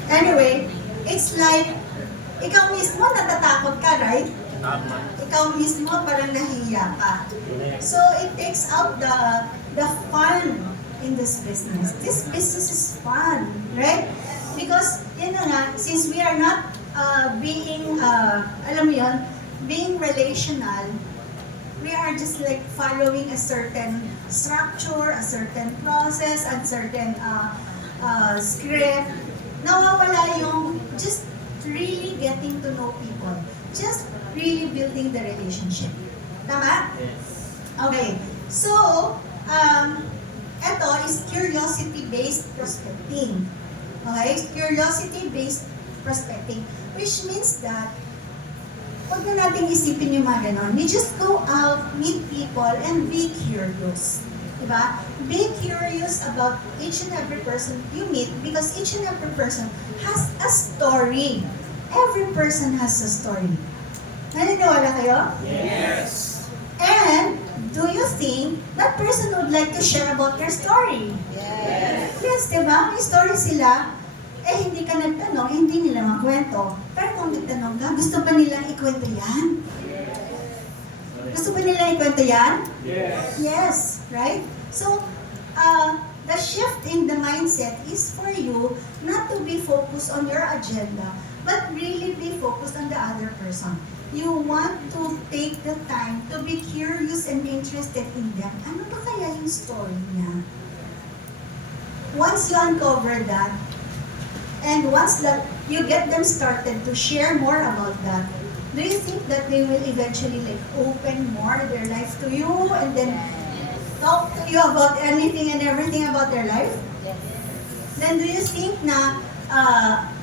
Anyway, it's like, ikaw mismo natatakot ka, right? Ikaw mismo parang nahiya ka. So it takes out the fun in this business. This business is fun, right? Because, yun na nga, since we are not being, alam mo yun, being relational, we are just like following a certain structure, a certain process, a certain script. Nawawala yung just really getting to know people. Just really building the relationship. Tama? Okay. So, ito is curiosity-based prospecting. Okay? Curiosity-based prospecting. Which means that, huwag na natin isipin yung mga ganon. We just go out, meet people, and be curious. Diba? Be curious about each and every person you meet because each and every person has a story. Every person has a story. Naniniwala kayo? Yes. And, do you think that person would like to share about their story? Yes. Yes, diba? May story sila. Eh, hindi ka nagtanong, hindi nila magkwento. Pero kung nagtanong ka, gusto ba nilang ikwento yan? Gusto ba nilang ikwento yan? Yes. Yes, right? So, the shift in the mindset is for you not to be focused on your agenda, but really be focused on the other person. You want to take the time to be curious and be interested in them. Ano ba kaya yung story niya? Once you uncover that, and once that you get them started to share more about that, do you think that they will eventually like open more their life to you and then talk to you about anything and everything about their life? Then do you think na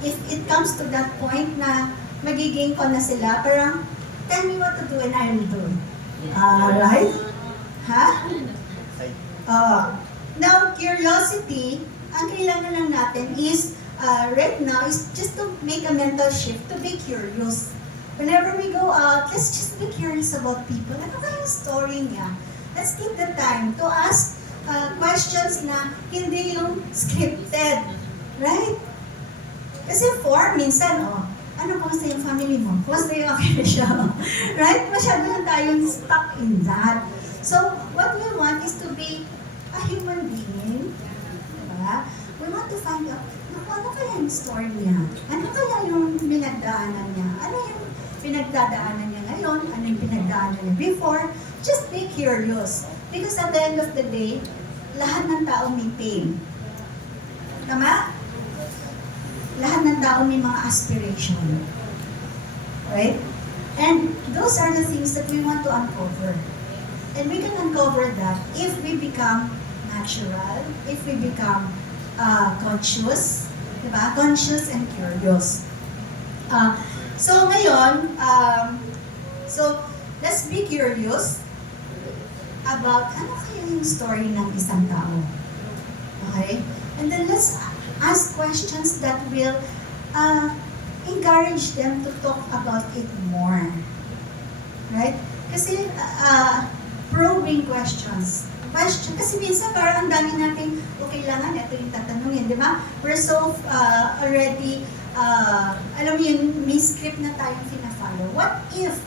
if it comes to that point na magiging ko na sila, parang tell me what to do and I will do it. Right? Ha? Now, curiosity ang kailangan lang natin is, right now, is just to make a mental shift, to be curious. Whenever we go out, let's just be curious about people. Ano kayang story niya? Let's take the time to ask questions na hindi yung scripted. Right? Kasi minsan, ano kumusta yung family mo? Kumusta yung siya? Right? Masyado lang tayong stuck in that. So, what we want is to be a human being. Diba? We want to find out, ano kaya yung story niya? Ano kaya yung pinagdaanan niya? Ano yung pinagdadaanan niya ngayon? Ano yung pinagdaanan niya before? Just be curious. Because at the end of the day, lahat ng tao may pain. Tama? Lahat ng tao may mga aspiration. Right? And those are the things that we want to uncover. And we can uncover that if we become natural, if we become conscious, diba? Conscious and curious. So ngayon, so let's be curious about ano kaya yung story ng isang tao. Okay? And then let's ask questions that will encourage them to talk about it more. Right? Kasi probing questions. Kasi minsan parang ang dami natin, kailangan ito yung tatanungin, di ba? We're so already, alam mo yun, may script na tayong fina-follow. What if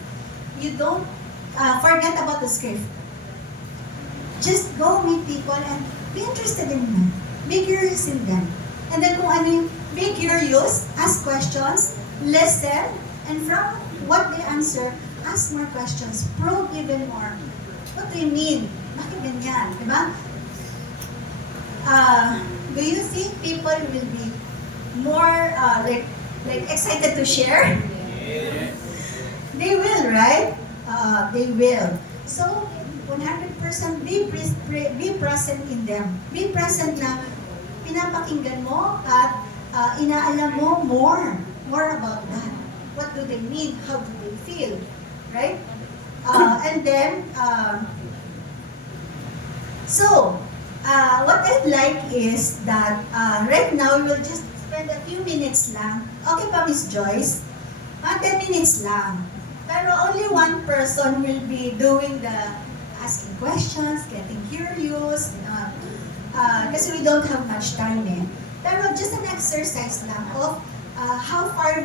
you don't forget about the script? Just go meet people and be interested in them. Be curious in them. And then kung ano yung, be curious, ask questions, listen, and from what they answer, ask more questions, probe even more. What do you mean? Bakit ganyan? Diba? Do you think people will be more like excited to share? Yes. They will, right? They will. So, 100% be present in them. Be present na pinapakinggan mo at inaalam mo more about that. What do they mean? How do they feel? Right? And then, what I'd like is that right now, we will just spend a few minutes lang. Okay pa, Miss Joyce? 10 minutes lang. Pero only one person will be doing the asking questions, getting curious, kasi we don't have much time eh. Pero just an exercise lang of how far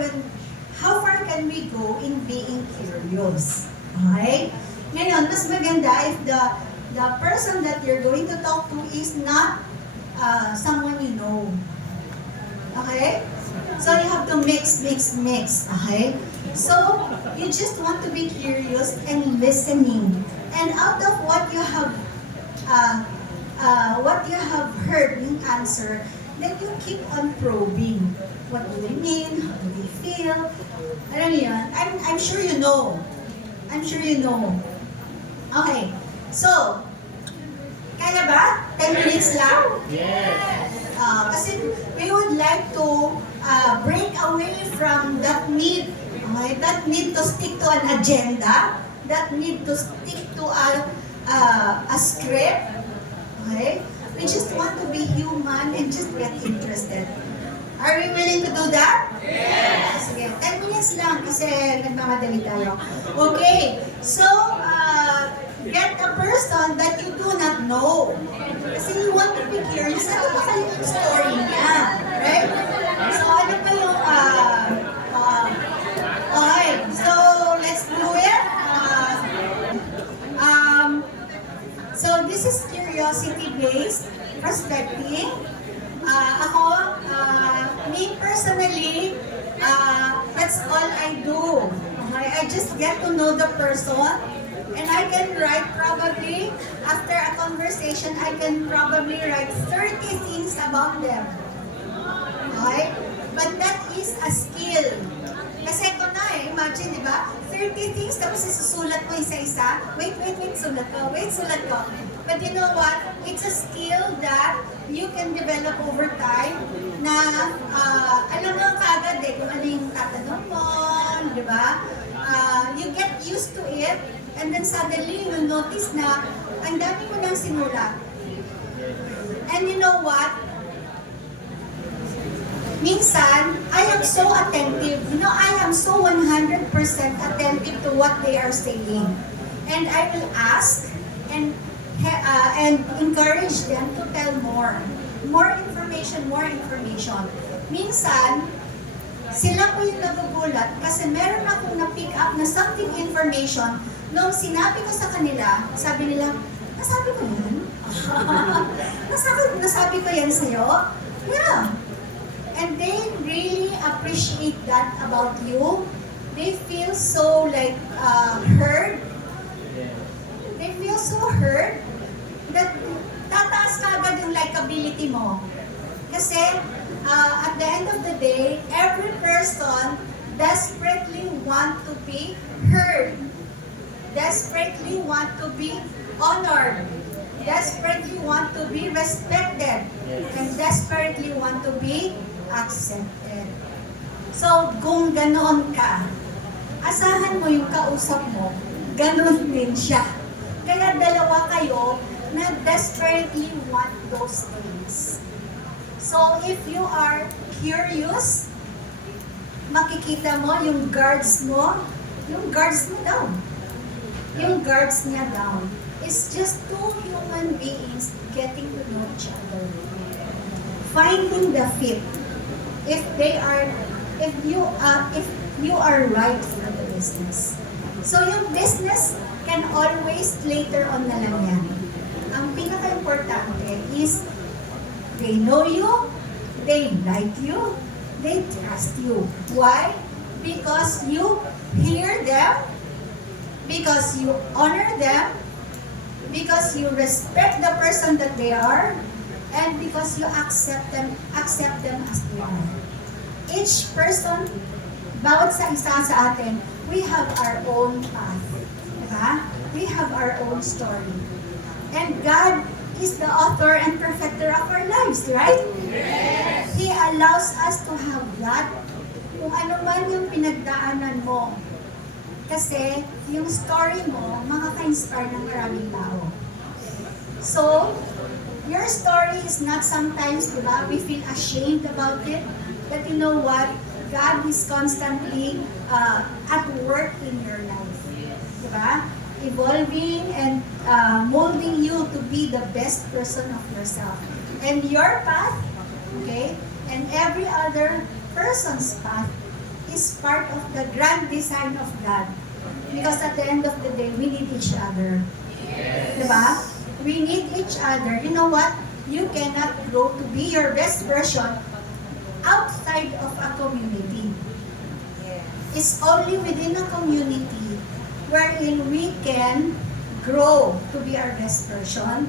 can we go in being curious. Okay? Ngayon, mas maganda if the person that you're going to talk to is not someone you know. Okay? So you have to mix. Okay? So you just want to be curious and listening. And out of what you have heard in answer, then you keep on probing. What do they mean? How do they feel? Alam niyo yan? I'm sure you know. I'm sure you know. Okay. So, kaya ba? 10 minutes lang? Yes. Kasi we would like to break away from that need, okay? That need to stick to an agenda, that need to stick to a script, okay? We just want to be human and just get interested. Are we willing to do that? Yes! Sige, 10 minutes lang kasi nagmamadali tayo. Okay, so get a person that you do not know. Kasi you want to be curious, ano ba kayo yung story niya? Right? So ano pa yung, okay, so let's do it. So this is curiosity-based prospecting. Me personally, that's all I do. Okay? I just get to know the person, and I can write probably, after a conversation, I can probably write 30 things about them. Okay? But that is a skill. Kasi ito na imagine, di ba? 30 things, tapos isusulat mo isa-isa. Wait, sulat ko. But you know what? It's a skill that you can develop over time na alam mo kagad kung ano yung tatanong mo, di ba? You get used to it, and then suddenly you will notice na ang dami mo nang sinulat. And you know what? minsan, I am so attentive. You know, I am so 100% attentive to what they are saying. And I will ask and encourage them to tell more. More information, more information. Minsan, sila po yung nagugulat kasi meron akong na-pick up na something information nung sinabi ko sa kanila, sabi nila, nasabi ko yan? nasabi ko yan sa'yo? Yeah. And they really appreciate that about you. They feel so like heard. They feel so heard that tataas ka agad yung likability mo. Kasi at the end of the day, every person desperately want to be heard. Desperately want to be honored. Desperately want to be respected. And desperately want to be accepted. So, kung ganoon ka, asahan mo yung kausap mo, ganoon din siya. Kaya dalawa kayo na desperately want those things. So, if you are curious, makikita mo yung guards mo down. Yung guards niya down. It's just two human beings getting to know each other. Finding the fit. If you are right for the business. So yung business can always later on na lang yan. Ang pinaka-importante is they know you, they like you, they trust you. Why? Because you hear them, because you honor them, because you respect the person that they are, and because you accept them as they are. Each person, bawat sa isa sa atin, we have our own path. Diba? We have our own story. And God is the author and perfecter of our lives, right? Yes. He allows us to have that. Kung ano man yung pinagdaanan mo. Kasi yung story mo, makaka-inspire ng maraming tao. So, your story is not sometimes, diba, we feel ashamed about it. But you know what? God is constantly at work in your life. Diba? Evolving and molding you to be the best person of yourself. And your path, okay, and every other person's path is part of the grand design of God. Because at the end of the day, we need each other. Yes. Diba? We need each other. You know what? You cannot grow to be your best version outside of a community. It's only within a community wherein we can grow to be our best version.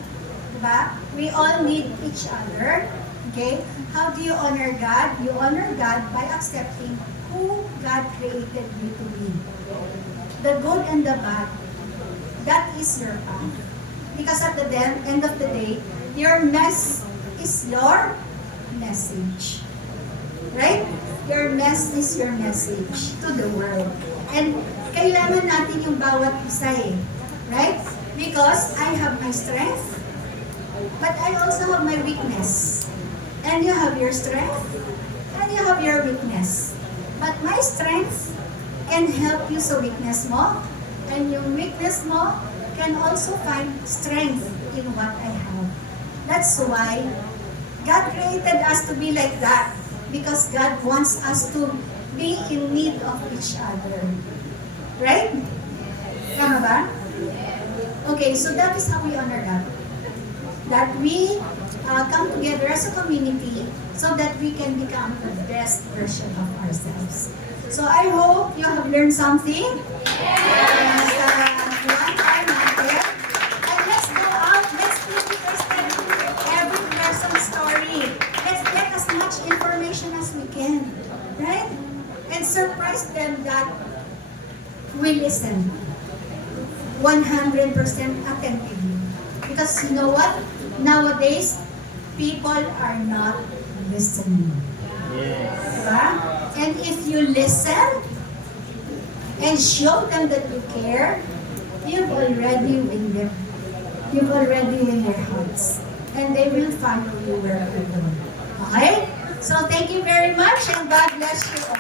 Diba? We all need each other. Okay? How do you honor God? You honor God by accepting who God created you to be. The good and the bad, that is your path. Because at the end of the day, your mess is your message. Right? Your mess is your message to the world. And kailangan natin yung bawat isa eh. Right? Because I have my strength, but I also have my weakness. And you have your strength, and you have your weakness. But my strength can help you sa weakness mo, and yung weakness mo can also find strength in what I have. That's why God created us to be like that, because God wants us to be in need of each other. Right? Tama ba? Okay, so that is how we honor God. That we come together as a community so that we can become the best version of ourselves. So I hope you have learned something. Yes! One time natin. And let's go out. Let's be interested in every person's story. Let's get as much information as we can. Right? And surprise them that we listen 100% attentively. Because you know what? Nowadays, people are not listening. Yes. Diba? And if you listen and show them that you care, you've already win them. You've already win their hearts. And they will follow you wherever you go. Okay? So thank you very much and God bless you all.